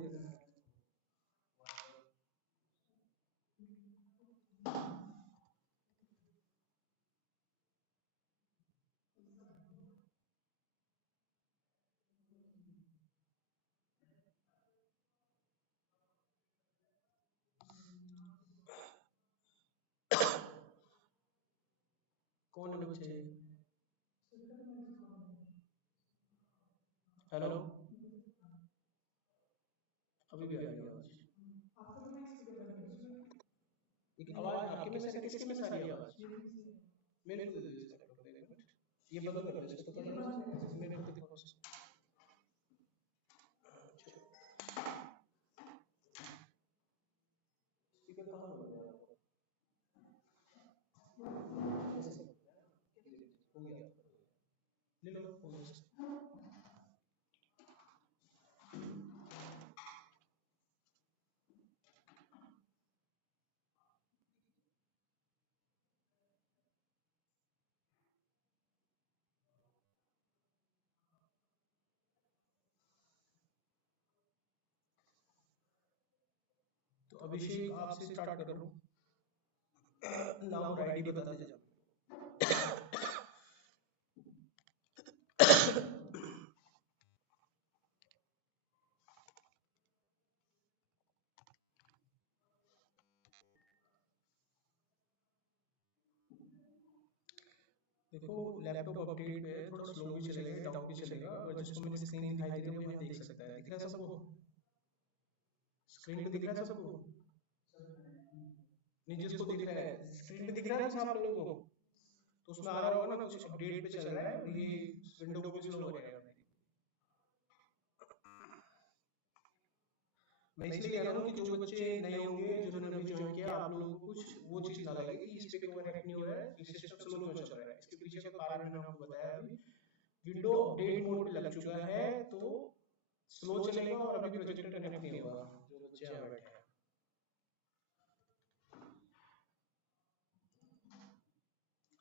कौन है बच्चे? हेलो, अभी भी आ रही है आवाज? लेकिन आवाज आपके में से किसके में से आ रही है आवाज? मेरे को दे दो इस लैपटॉप पे, एक मिनट। ये बंद कर दो इसको थोड़ा सा, मेरे को दिखाओ। अच्छा, स्पीकर कहाँ हो गया आपका? ऐसे करना है ना? हो गया आपका, ले लो हो गया। तो अभिषेक आपसे स्टार्ट कर रहा हूँ। नाम और आईडी बताते जाओ। देखो लैपटॉप अपडेट पे है, थोड़ा स्लो भी चलेगा, डाउन भी चलेगा, और जिसको मेरी स्क्रीन दिखाई दे रही है वो यहाँ देख सकता है। दिख रहा है सबको? स्क्रीन पे दिख रहा है सबको? नहीं, जिसको दिख रहा है स्क्रीन पे दिख रहा है ना सब लोगों को, तो उसमें आ रहा होगा ना कुछ अपडेट पे चल रहा है, और ये विंडो भी स्लो करेगा मेरी। मैं इसलिए कह रहा हूँ कि जो बच्चे नए होंगे जिन्होंने अभी ज्वाइन किया, आप लोगों को कुछ वो चीज ना लगे कि इस पे क्यों कनेक्ट नहीं हो रहा है, सिस्टम स्लो क्यों चल रहा है। इसके पीछे का कारण मैंने आपको बताया अभी। विंडो अपडेट मोड पे लग चुका है, तो स्लो चलेगा और अभी प्रोजेक्टर कनेक्ट नहीं होगा। जो बच्चे यहाँ बैठे हैं,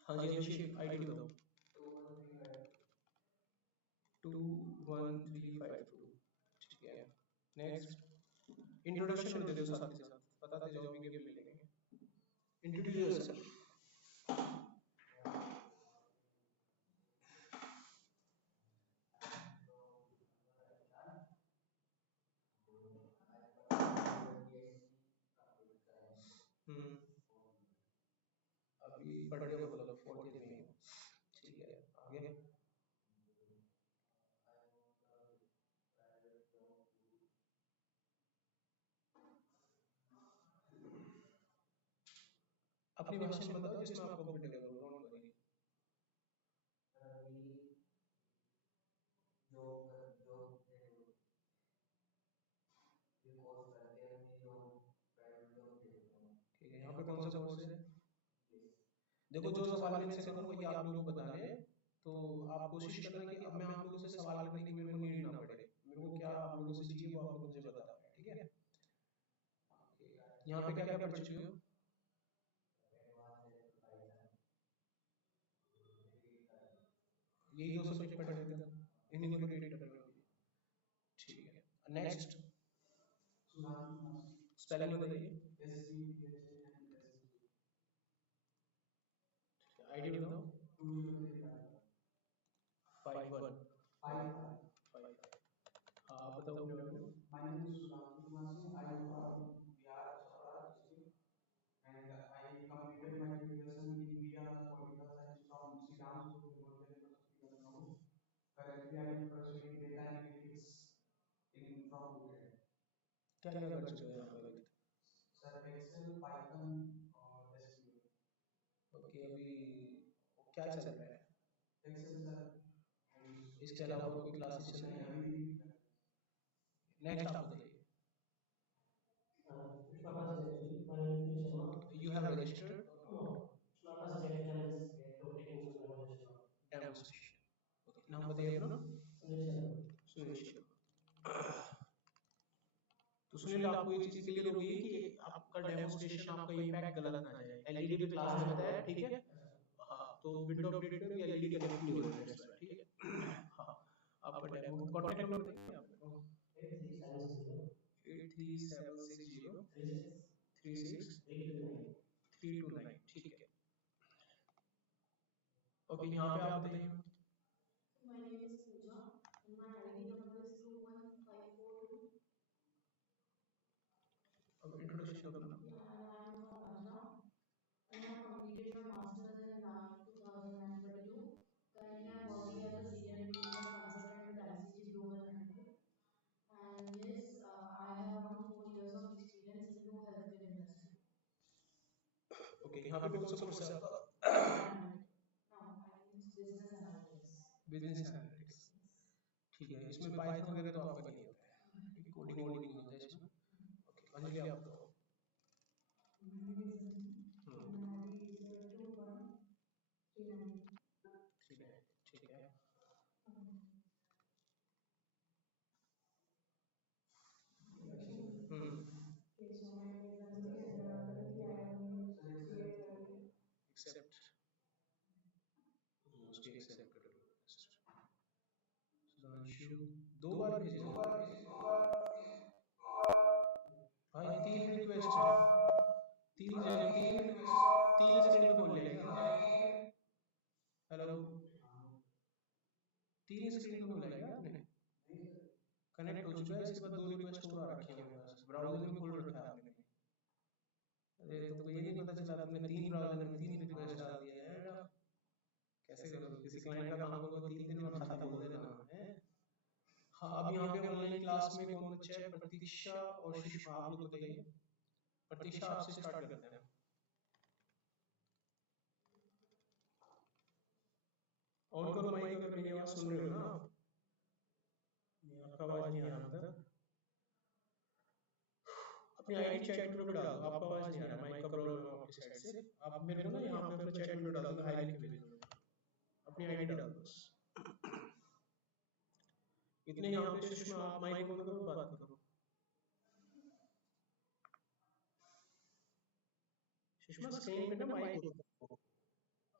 हाँ जी अभिषेक, आईडी बताओ। 21352, ठीक है। नेक्स्ट, इंट्रोडक्शन दे दो साथ के साथ, बताते जाओ, भी गेम ले लेंगे। Introduce yourself. हम्म, अभी पढ़ रहे हो मतलब फोर्थ ईयर में हो, ठीक है। आगे, अपनी भाषा में बताओ जिसमें आप कंफर्टेबल हो, डोंट वरी। ठीक है, यहाँ पे कौन सा कोर्स है? देखो जो सवाल मैं इनसे करूँ वही आप लोग बता रहे हैं, तो आप कोशिश करना कि अब मैं आप लोगों से सवाल करने की मेरे को नीड ना पड़े। मेरे को क्या आप लोगों से चाहिए वो आप लोग मुझे बता रहे हैं, ठीक है। यहाँ पे क्या क्या पढ़ चुके हो? यही दो सब्जेक्ट पढ़े थे, इन्हीं को रिलेट कर रहे हो, ठीक है। नेक्स्ट, स्पेलिंग बताइए। आईडी बताओ। 51 5। हाँ आप बताओ अपने बारे में। क्या क्या कर चुके हो यहाँ पे अभी तक? ओके, अभी क्या चल रहा है? इसके अलावा और कोई क्लासेस चल रही हैं? नेक्स्ट आप बताइए। It's not a subject actually. My name is Nitin Sharma. You have registered or not? No, it's not a subject. I'm just taking some demonstration. Demonstration, okay. नाम बताइए अपना। Sunil Sharma. सुनील शर्मा। तो सुनील, आपको ये चीज क्लियर हो गई कि आपका डेमोस्ट्रेशन, आपका इम्पैक्ट गलत ना जाए। एलईडी पे क्लास में बताया, ठीक है। हाँ, तो विंडो अपडेट में भी एलईडी कनेक्ट नहीं हो रहा है, दैट्स व्हाई, ठीक है। हाँ, आपका डेमो कॉन्टैक्ट नंबर बताइए आप मेरे को। 8360 36 329, ठीक है। ओके, यहाँ पे आप बताइए। My name is Pooja and my ID number is 21542. अब इंट्रोडक्शन करना। Yeah, and I am from Patna. I have completed my masters in 2009 यहाँ पे कौन सा कोर्स है आपका? Business analytics. ठीक है, इसमें पाइथन वगैरह तो आपका नहीं होता है, ठीक है, कोडिंग वोडिंग नहीं होता है इसमें। ओके, अंजलि आप बताओ। ठीक है, ठीक है। एक्सेप्ट, उसको एक्सेप्ट कर लो। सुधांशु 2 बार भेजा भाई, 3 रिक्वेस्ट है, 3 स्क्रीन खोल लिया क्या? हेलो, 3 स्क्रीन खोल लिया क्या आपने? कनेक्ट हो चुका है, इसके बाद 2 रिक्वेस्ट और आ रखी है मेरे पास, ब्राउज़र में खोल रखा है आपने। अरे तुमको ये नहीं पता चला तुमने 3 ब्राउज़र में 3 रिक्वेस्ट डाल दिए हैं बेटा। कैसे करोगे? किसी क्लाइंट का काम होगा 3 दिन में खाता बोल देना है। हाँ, अब यहाँ पे ऑनलाइन क्लास में कौन बच्चा है? प्रतीक्षा और सुषमा, आप लोग बताइए। प्रतीक्षा आपसे स्टार्ट करते हैं। ऑन करो माइक अगर मेरी आवाज सुन रहे हो ना आप। आपका आवाज नहीं आ रहा तक। अपनी आईडी चैट ग्रुप में डाल दो, आपका आवाज नहीं आ रहा, माइक का प्रॉब्लम है आपकी साइड से। आप मेरे को ना यहाँ पे अपना चैट ग्रुप डाल दो, हाई लिख के भेज दो, अपनी आईडी डाल दो बस। इतने यहाँ पे सुषमा आप माइक ऑन करो, बात करो। सुषमा स्क्रीन पे ना माइक होता है।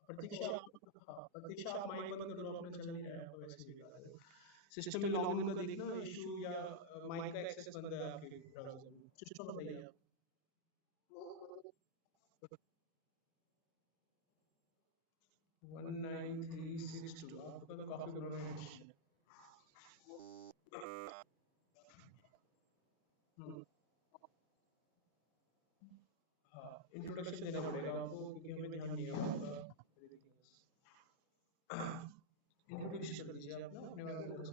प्रतीक्षा, हाँ प्रतीक्षा आप माइक बंद कर लो, अपना चल नहीं रहा है आपका वैसे भी बेकार है। सिस्टम में लॉगिन का देखना इशू या माइक का एक्सेस बंद है आपके ब्राउज़र में। सुषमा बताइए आप। 19362, आपका तो काफी पुराना क्वेश्चन है। हाँ, इंट्रोडक्शन देना पड़ेगा आपको क्योंकि हमें ध्यान नहीं है आपका। इंट्रोड्यूस कर दीजिए आप ना अपने बारे में थोड़ा सा।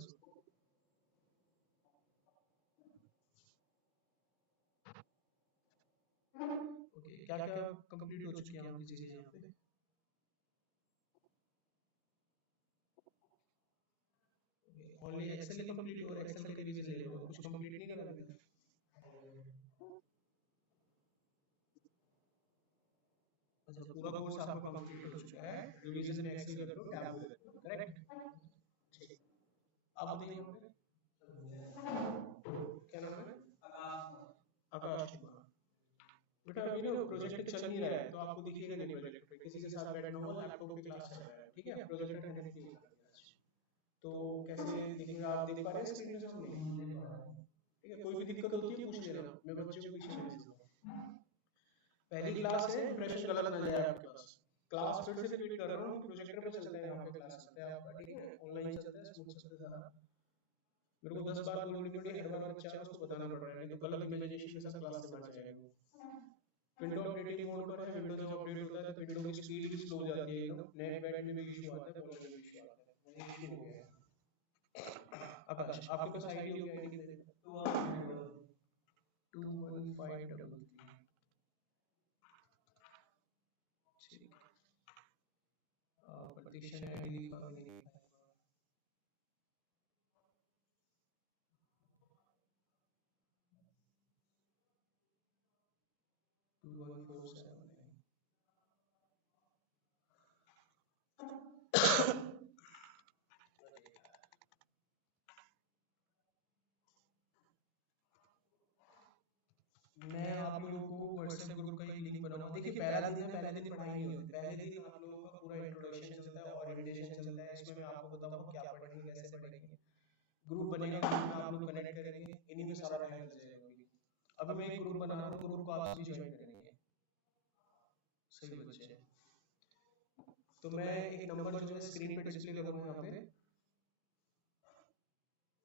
ओके, क्या क्या कंप्लीट हो चुकी हैं आपकी चीजें यहाँ पे? ओनली एक्सेल कंप्लीट और एक्सेल के रिवीजन ले लो, कुछ कंप्लीट नहीं करा अभी तक? अच्छा, पूरा कोर्स आपका कंप्लीट हो चुका है, रिवीजन में एक्सेल कर लो, टैब कर लो, करेक्ट? ठीक, आप बताइए यहाँ पे क्या नाम है? आकाश कुमार। बेटा अभी ना प्रोजेक्ट चल नहीं रहा है तो आपको दिखेगा नहीं प्रोजेक्ट पे, किसी के साथ बैठना होगा, लैपटॉप पे क्लास चल रहा है, ठीक है? प्रोजेक्टर कनेक्ट नहीं कर दिया आज, तो कैसे दिखेगा? आप देख पा रहे हैं स्क्रीन में सब? नहीं, ठीक है, कोई भी दिक्कत होती है पूछ लेना, मैं बच्चों को पीछे भेज दूंगा। पहली क्लास है, इंप्रेशन गलत ना जाए आपके पास। क्लास फिर से रिपीट कर रहा हूँ कि प्रोजेक्टर पे चलता है, यहाँ पे क्लास चलता है आपका, ठीक है? ऑनलाइन चलता है, स्मूथ चलता है सारा। मेरे को 10 बार बोलनी पड़ी, हर बार बच्चा है उसको बताना पड़ रहा है, नहीं तो गलत इमेजिनेशन के साथ क्लास से बाहर जाएगा। विंडो अपडेटिंग मोड पर है, विंडो जब अपडेट होता है तो विंडो की स्पीड भी स्लो हो जाती है एकदम, नेट बैठ में भी इशू आता है, प्रॉब्लम में भी इशू आता है, वही इशू हो गया है। आकाश आपके पास आईडी होगी, आईडी दे देना। 21533, ठीक है। प्रतीक्षा ने आईडी लिखा भी नहीं। 21479। मैं आप लोगों को व्हाट्सएप ग्रुप का एक लिंक बनाऊंगा। देखिए पहला दिन है, पहले दिन पढ़ाई नहीं होती, पहले दिन आप लोगों का पूरा इंट्रोडक्शन चलता है, ओरिएंटेशन चलता है, इसमें मैं आपको बताऊंगा क्या पढ़ेंगे, कैसे पढ़ेंगे। ग्रुप बनेगा, ग्रुप में आप लोग कनेक्ट करेंगे, इन्हीं में सारा टाइम लग जाएगा। अभी मैं एक ग्रुप बना रहा हूँ, ग्रुप को आप भी ज्वाइन करेंगे, सही बच्चे? तो मैं एक नंबर जो है स्क्रीन पे डिस्प्ले करूंगा यहाँ पे,